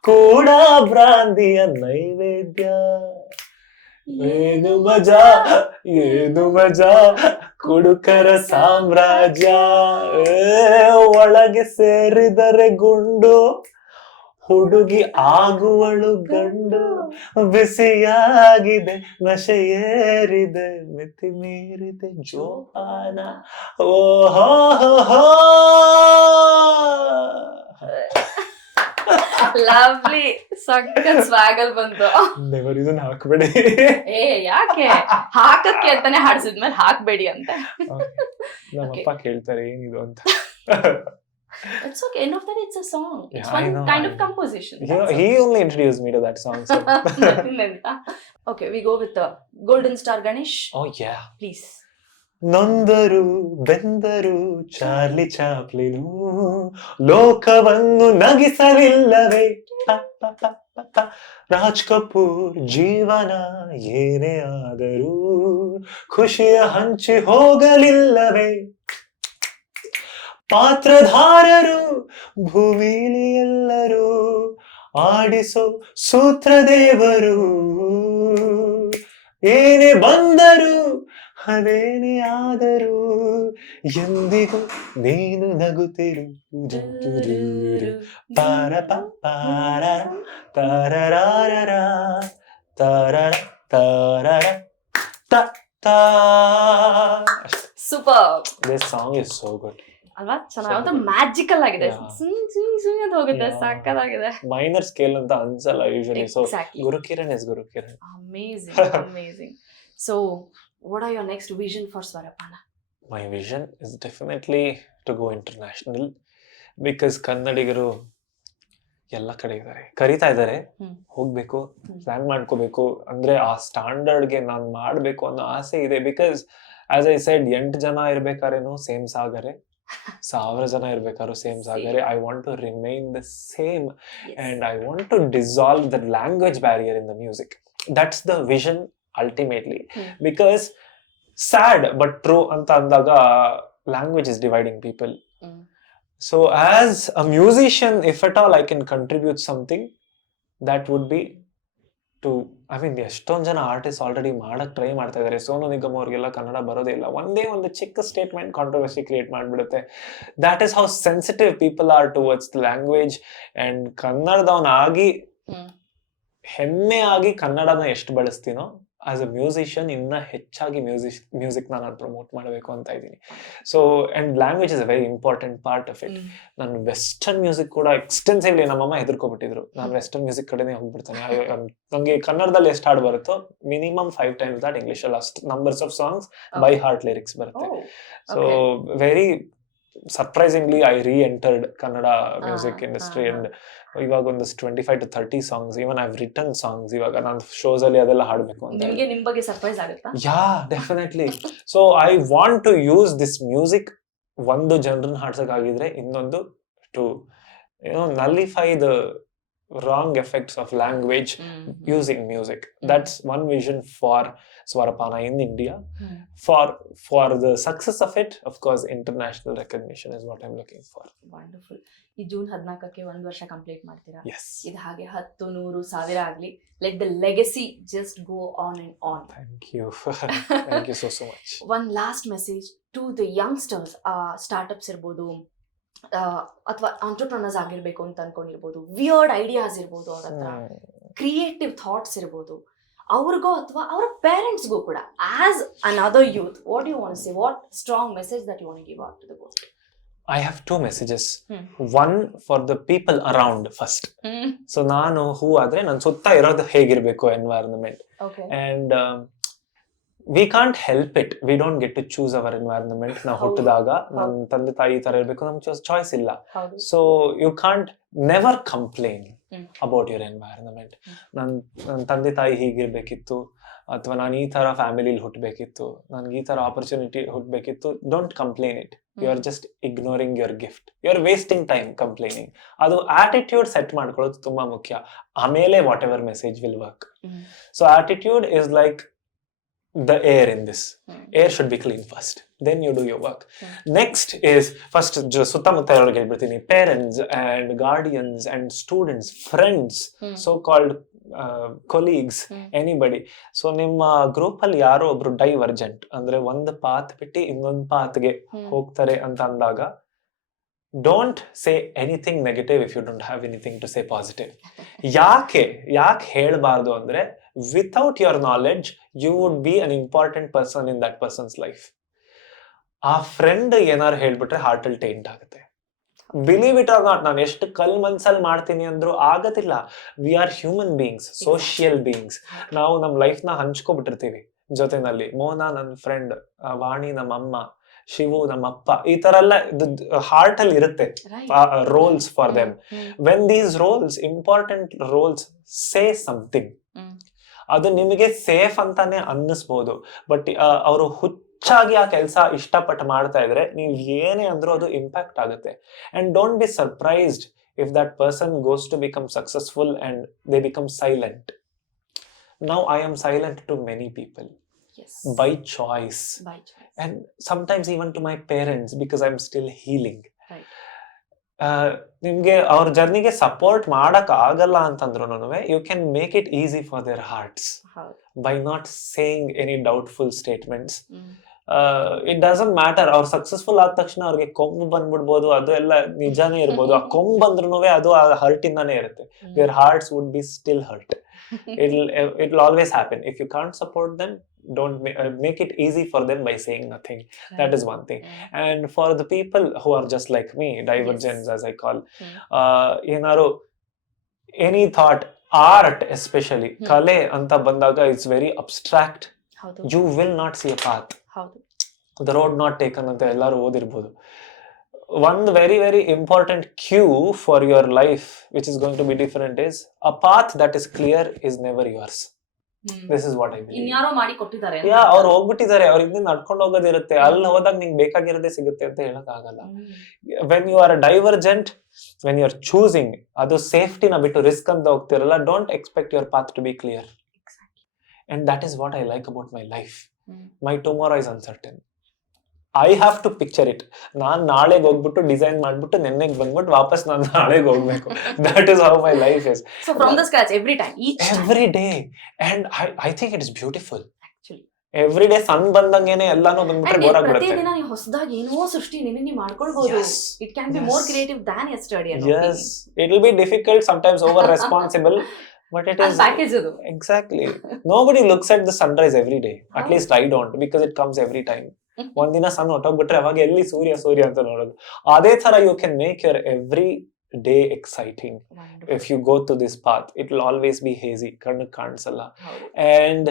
ಕೂಡ ಬ್ರಾಂದಿಯ ನೈವೇದ್ಯ, ಏನು ಮಜಾ ಕುಡುಕರ ಸಾಮ್ರಾಜ್ಯ ಒಳಗೆ ಸೇರಿದರೆ ಗುಂಡು ಹುಡುಗಿ ಆಗುವಳು ಗಂಡು ಬಿಸಿಯಾಗಿದೆ ನಶೆ ಏರಿದೆ ಮಿತಿ ಮೀರಿದೆ ಜೋಪಾನ ಓಹೋ ಲವ್ಲಿ ಸಕ್ಕತ್ ಸ್ವಾಗಲ್ ಬಂತು. ನೆವರ್ ಇದನ್ನ ಹಾಕ್ಬೇಡಿ. ಯಾಕೆ ಹಾಕಕ್ಕೆ ಅಂತಾನೆ ಹಾಡ್ಸಿದ್ಮೇಲೆ ಹಾಕ್ಬೇಡಿ ಅಂತ. ನಮ್ಮಪ್ಪ ಕೇಳ್ತಾರೆ ಏನಿದು ಅಂತ. It's okay. End of that, it's a song. It's Yeah, one I know, kind I of know. composition. He only introduced me to that song. So. Okay, we go with the Golden Star Ganesh. Oh yeah. Please. ನೊಂದರು ಬೆಂದರು ಚಾರ್ಲಿ ಚಾಪ್ಲಿನು ಲೋಕವನ್ನು ನಗಿಸಲಿಲ್ಲವೇ ರಾಜ್ ಕಪೂರ್ ಜೀವನ ಏನೇ ಆದರೂ ಖುಷಿಯ ಹಂಚಿ ಹೋಗಲಿಲ್ಲವೇ ಪಾತ್ರಧಾರರು ಭೂಮಿಲಿ ಎಲ್ಲರೂ ಆಡಿಸೋ ಸೂತ್ರದೇವರು ಏನೇ ಬಂದರು ಅದೇನೇ ಆದರೂ ಎಂದಿಗೂ ನೀನು ನಗುತ್ತಿರು ಪಾರ ಪಾರ ತಾರರಾರ ತಾರ ತಾರರ ತಾ. Super. This song is so good. ಅಲ್ವಾ ಚೆನ್ನಾಗಿ ಒಂದು ಮ್ಯಾಜಿಕಲ್ ಆಗಿದೆ. Yeah. ಸುಮ್ಮನೆ ಅಂತ ಹೋಗುತ್ತೆ. Yeah. ಸಾಕಾಗಿದೆ. ಮೈನರ್ ಸ್ಕೇಲ್ ಅಂತ ಅನ್ಸಲ್ಲ usually. So Exactly. Gurukiran is Gurukiran. Amazing, amazing. So, what are your next vision for Swarapana? My vision is definitely to go international because ಕನ್ನಡಿಗರು ಎಲ್ಲ ಕಡೆ ಇದ್ದಾರೆ, ಕರೀತಾ ಇದ್ದಾರೆ, ಹೋಗ್ಬೇಕು, ಪ್ಲಾನ್ ಮಾಡ್ಕೋಬೇಕು. ಅಂದ್ರೆ ಆ ಸ್ಟ್ಯಾಂಡರ್ಡ್ಗೆ ನಾನು ಮಾಡ್ಬೇಕು ಅನ್ನೋ ಆಸೆ ಇದೆ. ಬಿಕಾಸ್ ಆಸ್ ಐ ಸೆಡ್ 8 ಜನ ಇರ್ಬೇಕಾರೇನು ಸೇಮ್ ಸಾಗರೆ, 1000 ಜನ ಇರ್ಬೇಕಾದ್ರು ಸೇಮ್ ಸಾಗರೆ. I want to remain the same and I want to dissolve the language barrier in the music. That's the vision ultimately. Because sad but true anta andaga language is dividing people. So as a musician, if at all I can contribute something, that would be to, I mean, ಎಷ್ಟೊಂದು ಜನ ಆರ್ಟಿಸ್ಟ್ ಆಲ್ರೆಡಿ ಮಾಡಕ್ ಟ್ರೈ ಮಾಡ್ತಾ ಇದ್ದಾರೆ. ಸೋನು ನಿಗಮ್ ಅವ್ರಿಗೆಲ್ಲ ಕನ್ನಡ ಬರೋದೇ ಇಲ್ಲ. ಒಂದೇ ಒಂದು ಚಿಕ್ಕ ಸ್ಟೇಟ್ಮೆಂಟ್ ಕಾಂಟ್ರವರ್ಸಿ ಕ್ರಿಯೇಟ್ ಮಾಡಿಬಿಡುತ್ತೆ. That is how sensitive people are towards the language. And ಕನ್ನಡದವನಾಗಿ ಹೆಮ್ಮೆ ಆಗಿ ಕನ್ನಡನ ಎಷ್ಟು ಬಳಸ್ತೀನೋ ಆಸ್ ಅ ಮ್ಯೂಸಿಷಿಯನ್ ಇನ್ನ ಹೆಚ್ಚಾಗಿ ಮ್ಯೂಸಿಕ್ ನಾನು ಪ್ರಮೋಟ್ ಮಾಡಬೇಕು ಅಂತ ಇದ್ದೀನಿ. So and language is a very important part of it. ನಾನು ವೆಸ್ಟರ್ನ್ ಮ್ಯೂಸಿಕ್ ಕೂಡ ಎಕ್ಸ್ಟೆನ್ಸಿವ್ಲಿ ನಮ್ಮಮ್ಮ ಹೆದರ್ಕೊಬಿಟ್ಟಿದ್ರು, ನಾನು ವೆಸ್ಟರ್ನ್ ಮ್ಯೂಸಿಕ್ ಕಡೆನೇ ಹೋಗ್ಬಿಡ್ತಾನೆ. ನಂಗೆ ಕನ್ನಡದಲ್ಲಿ ಎಷ್ಟು ಹಾಡು ಬರುತ್ತೋ ಮಿನಿಮಮ್ 5 times that ಇಂಗ್ಲಿಷ್ ಅಲ್ಲಿ ಅಷ್ಟು numbers of songs by heart lyrics ಬರುತ್ತೆ. So very surprisingly I re-entered Kannada music industry. And ಇವಾಗ ಒಂದು 25 to 30 songs, even I have written songs. ಇವಾಗ ನಾನು ಶೋಸ್ ಅಲ್ಲಿ ಅದೆಲ್ಲ ಹಾಡಬೇಕು ಅಂತ. ನಿಮ್ ಬಗ್ಗೆ ಸರ್ಪ್ರೈಸ್ ಆಗುತ್ತಾ? Yeah, definitely. So I want to use this music. ಒಂದು ಜನರನ್ನ ಹಾಡ್ಸಕ್ಕಾಗಿದ್ರೆ ಇನ್ನೊಂದು to nullify the wrong effects of language using music. That's one vision for Swarapana in India. For the success of it, of course, international recognition is what I'm looking for. Wonderful. ಈ ಜೂನ್ 14ಕ್ಕೆ 1 ವರ್ಷ ಕಂಪ್ಲೀಟ್ ಮಾಡ್ತೀರಾ? Yes. ಇದು ಹಾಗೆ 10, 100, 1000 ಆಗಲಿ. Let the legacy just go on and on. Thank you. Thank you so much. One last message to the youngsters, startups ಇರ್ಬೋದು ಅಥವಾ ಆಂಟ್ರಪ್ರನರ್ಸ್ ಆಗಿರ್ಬೇಕು ಅಂತ ಅನ್ಕೊಂಡಿರ್ಬೋದು, ವಿಯರ್ಡ್ ಐಡಿಯಾಸ್ ಇರ್ಬೋದು, ಅವ್ರ ಹತ್ರ ಕ್ರಿಯೇಟಿವ್ ಥಾಟ್ಸ್ ಇರ್ಬೋದು, ಅವ್ರಿಗೋ ಅಥವಾ ಅವರ ಪೇರೆಂಟ್ಸ್ಗೂ ಕೂಡ as another youth, what you want to say, what strong message that you want to give out to the world? I have 2 messages. One for the people around first. So ನಾನು ಹೂ ಆದ್ರೆ ನನ್ನ ಸುತ್ತ ಇರೋದು ಹೇಗಿರ್ಬೇಕು environment. And we can't help it. We don't get to choose our environment. ನಾವು ಹುಟ್ಟಿದಾಗ ನನ್ನ ತಂದೆ ತಾಯಿ ತರ ಇರ್ಬೇಕು, ನಮ್ಗೆ ಚಾಯ್ಸ್ ಇಲ್ಲ. So you can't never complain about your environment. ನನ್ನ ತಂದೆ ತಾಯಿ ಹೀಗಿರ್ಬೇಕಿತ್ತು, ಅಥವಾ ನಾನು ಈ ತರ ಫ್ಯಾಮಿಲಿಲಿ ಹುಟ್ಟಬೇಕಿತ್ತು, ನನ್ಗೆ ಈ ತರ ಆಪರ್ಚುನಿಟಿ ಹುಟ್ಟಬೇಕಿತ್ತು. Don't complain it. You are just ignoring your gift. You are wasting time complaining. ಅದು ಆಟಿಟ್ಯೂಡ್ ಸೆಟ್ ಮಾಡ್ಕೊಳ್ಳೋದು ತುಂಬಾ ಮುಖ್ಯ. ಆಮೇಲೆ whatever message will work. So attitude is like the air in this. Air should be clean first, then you do your work. Next is first ಸುತ್ತಮುತ್ತ ಇರೋರಿಗೆ ಹೇಳ್ಬಿಡ್ತೀನಿ, parents and guardians and students, friends, so called colleagues, anybody. So ನಿಮ್ಮ ಗ್ರೂಪ್ ಅಲ್ಲಿ ಯಾರೋ ಒಬ್ರು ಡೈವರ್ಜೆಂಟ್ ಅಂದ್ರೆ ಒಂದು ಪಾತ್ ಬಿಟ್ಟು ಇನ್ನೊಂದು ಪಾತ್ಗೆ ಹೋಗ್ತಾರೆ ಅಂತ ಅಂದಾಗ, don't say anything negative if you don't have anything to say positive. ಯಾಕೆ ಹೇಳ್ಬಾರ್ದು ಅಂದ್ರೆ, without your knowledge you would be an important person in that person's life. ಆ ಫ್ರೆಂಡ್ ಏನಾರು ಹೇಳ್ಬಿಟ್ರೆ ಹಾರ್ಟ್ ಅಲ್ಲಿ ಟೇಂಟ್ ಆಗುತ್ತೆ. ಬಿಲೀವ್ ಇಟ್ ಆರ್ ನಾಟ್, ನಾನು ಎಷ್ಟು ಕಲ್ ಮನ್ಸಲ್ಲಿ ಮಾಡ್ತೀನಿ ಅಂದ್ರೂ ಆಗೋದಿಲ್ಲ. We are human beings, social beings. ನಾವು ನಮ್ಮ ಲೈಫ್ ನ ಹಂಚ್ಕೊಬಿಟ್ಟಿರ್ತೀವಿ ಜೊತೆನಲ್ಲಿ. ಮೋನಾ ನನ್ನ ಫ್ರೆಂಡ್, ವಾಣಿ ನಮ್ಮಮ್ಮ, ಶಿವು ನಮ್ಮಪ್ಪ, ಈ ತರ ಎಲ್ಲ ಹಾರ್ಟ್ ಅಲ್ಲಿ ಇರುತ್ತೆ roles for them. When these roles, important roles, say something, ಅದು ನಿಮಗೆ ಸೇಫ್ ಅಂತಾನೆ ಅನ್ನಿಸ್ಬೋದು, ಬಟ್ ಅವರು ಹುಚ್ಚಾಗಿ ಆ ಕೆಲಸ ಇಷ್ಟಪಟ್ಟು ಮಾಡ್ತಾ ಇದ್ರೆ ನೀವು ಏನೇ ಅಂದ್ರೂ ಅದು ಇಂಪ್ಯಾಕ್ಟ್ ಆಗುತ್ತೆ. And don't be surprised if that person goes to become successful and they become silent. Now I am silent to many people by choice. And sometimes even to my parents, because I'm still healing. ನಿಮ್ಗೆ ಅವ್ರ ಜರ್ನಿಗೆ ಸಪೋರ್ಟ್ ಮಾಡಕ್ ಆಗಲ್ಲ ಅಂತಂದ್ರು you can make it easy for their hearts by not saying any doubtful statements. It doesn't matter. ಅವ್ರು ಸಕ್ಸಸ್ಫುಲ್ ಆದ ತಕ್ಷಣ ಅವ್ರಿಗೆ ಕೊಂಬು ಬಂದ್ಬಿಡ್ಬೋದು, ಅದು ಎಲ್ಲ ನಿಜಾನೇ ಇರ್ಬೋದು. ಆ ಕೊಂಬು ಬಂದ್ರು ಅದು ಆ ಹರ್ಟ್ ಇಂದಾನೇ ಇರುತ್ತೆ. Their hearts would be still hurt. It'll always happen. If you can't support them, don't make it easy for them by saying nothing. That is one thing. And for the people who are just like me, divergents as I call, ಏನಾರು any thought, art especially, kale anta bandaga, it's very abstract. You will not see a path. The road not taken anta ellaru odirbodu. One very, very important cue for your life, which is going to be different, is a path that is clear is never yours. This is what I believe. ಇನ್ಯಾರೋ ಮಾಡಿ ಕೊಟ್ಟಿದ್ದಾರೆ. ಅವ್ರು ಹೋಗ್ಬಿಟ್ಟಿದ್ದಾರೆ, ಅವ್ರ ಹಿಂದೆ ನಡ್ಕೊಂಡು ಹೋಗೋದಿರುತ್ತೆ. ಅಲ್ಲಿ ಹೋದಾಗ ನಿಂಗೆ ಬೇಕಾಗಿರೋದೇ ಸಿಗುತ್ತೆ ಅಂತ ಹೇಳಕ್ ಆಗಲ್ಲ. When you are a divergent, when you are choosing, ಅದು ಸೇಫ್ಟಿನ ಬಿಟ್ಟು ರಿಸ್ಕ್ ಅಂತ ಹೋಗ್ತಿರಲ್ಲ, don't expect your path to be clear. And that is what I like about my life. My tomorrow is uncertain. I have to picture it. ನಾನ್ ನಾಳೆಗೆ ಹೋಗ್ಬಿಟ್ಟು ಡಿಸೈನ್ ಮಾಡ್ಬಿಟ್ಟು ನೆನ್ನೆಗೆ ಬಂದ್ಬಿಟ್ಟು ವಾಪಸ್ ನಾನು ನಾಳೆಗೆ ಹೋಗ್ಬೇಕು. That is how my life is. So from the scratch, every time, every day. And I think it is beautiful. Actually. Every day sun ಬಂದಂಗೇನೆ ಎಲ್ಲಾನು ಬಂದ್ಬಿಟ್ರೆ ಬೋರ್ ಆಗ್ಬಿಡುತ್ತೆ. ಪ್ರತಿ ದಿನ ನೀವು ಹೊಸದಾಗಿ ಏನೋ ಸೃಷ್ಟಿ ನೀವು ಮಾಡ್ಕೊಳ್ಬಹುದು. It can be more creative than yesterday. Yes. It will be difficult, sometimes over responsible. But it is package adu. Exactly. Nobody looks at the sunrise every day. At least I don't, because it comes every time. ಒಂದಿನ ಸಣ್ಣ ಹೊಟ್ಟೋಗ್ಬಿಟ್ರೆ ಅವಾಗ ಎಲ್ಲಿ ಸೂರ್ಯ ಅಂತ ನೋಡೋದು. ಅದೇ ತರ you can make your every day exciting if you go to this path. It will always be hazy, ಕಣ್ಣು ಕಾಣಿಸಲ್ಲ. And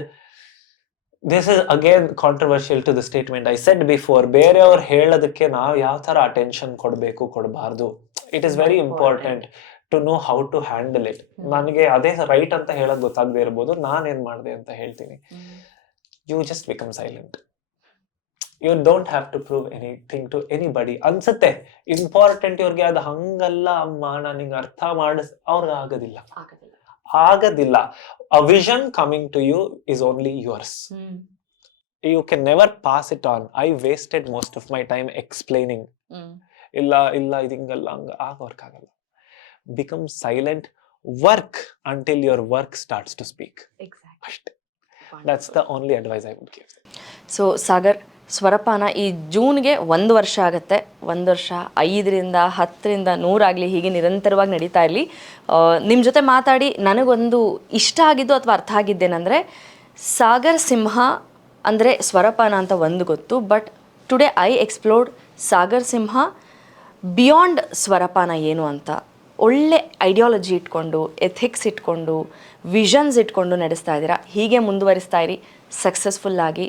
this is again controversial to the statement I said before. ಬೇರೆಯವ್ರು ಹೇಳೋದಕ್ಕೆ ನಾವು ಯಾವ ತರ ಅಟೆನ್ಷನ್ ಕೊಡ್ಬೇಕು ಕೊಡಬಾರ್ದು. It is very important to know how to handle it. ನನಗೆ ಅದೇ ರೈಟ್ ಅಂತ ಹೇಳೋದು ಗೊತ್ತಾಗದೆ ಇರ್ಬೋದು, ನಾನೇನ್ ಮಾಡಿದೆ ಅಂತ ಹೇಳ್ತೀನಿ. You just become silent. You don't have to prove anything to anybody. ಅನ್ಸುತ್ತೆ ಇಂಪಾರ್ಟೆಂಟ್ ಇವ್ರಿಗೆ, ಅದು ಹಂಗಲ್ಲ ಅಮ್ಮ, ನನಗೆ ಅರ್ಥ ಅವ್ರಿಗೆ ಆಗೋದಿಲ್ಲ. A vision coming to you is only yours. You can never pass it on. I wasted most of my time explaining. ಇಲ್ಲ ಇದು ಹಿಂಗಲ್ಲ ಹಂಗ ಆಗೋರ್ಕಾಗಲ್ಲ. Become silent. Work until your work starts to speak. Exactly. That's the only advice I would give. So Sagar, ಸ್ವರಪಾನ ಈ ಜೂನ್ಗೆ 1 ವರ್ಷ ಆಗುತ್ತೆ. 1 ವರ್ಷ 5ರಿಂದ 10ರಿಂದ 100 ಆಗಲಿ, ಹೀಗೆ ನಿರಂತರವಾಗಿ ನಡೀತಾ ಇರಲಿ. ನಿಮ್ಮ ಜೊತೆ ಮಾತಾಡಿ ನನಗೊಂದು ಇಷ್ಟ ಆಗಿದ್ದು ಅಥವಾ ಅರ್ಥ ಆಗಿದ್ದೇನೆಂದರೆ, ಸಾಗರ್ ಸಿಂಹ ಅಂದರೆ ಸ್ವರಪಾನ ಅಂತ ಒಂದು ಗೊತ್ತು, but today I explored Sagar Simha beyond Swarapana ಏನು ಅಂತ. ಒಳ್ಳೆ ಐಡಿಯಾಲಜಿ ಇಟ್ಕೊಂಡು, ಎಥಿಕ್ಸ್ ಇಟ್ಕೊಂಡು, ವಿಷನ್ಸ್ ಇಟ್ಕೊಂಡು ನಡೆಸ್ತಾ ಇದ್ದೀರಾ. ಹೀಗೆ ಮುಂದುವರಿಸ್ತಾ ಇರಿ ಸಕ್ಸಸ್ಫುಲ್ಲಾಗಿ.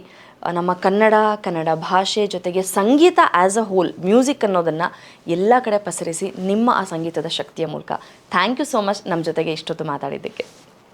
ನಮ್ಮ ಕನ್ನಡ ಭಾಷೆ ಜೊತೆಗೆ ಸಂಗೀತ ಆ್ಯಸ್ ಅ ಹೋಲ್, ಮ್ಯೂಸಿಕ್ ಅನ್ನೋದನ್ನು ಎಲ್ಲ ಕಡೆ ಪಸರಿಸಿ ನಿಮ್ಮ ಆ ಸಂಗೀತದ ಶಕ್ತಿಯ ಮೂಲಕ. ಥ್ಯಾಂಕ್ ಯು ಸೋ ಮಚ್ ನಮ್ಮ ಜೊತೆಗೆ ಇಷ್ಟೊತ್ತು ಮಾತಾಡಿದ್ದಕ್ಕೆ.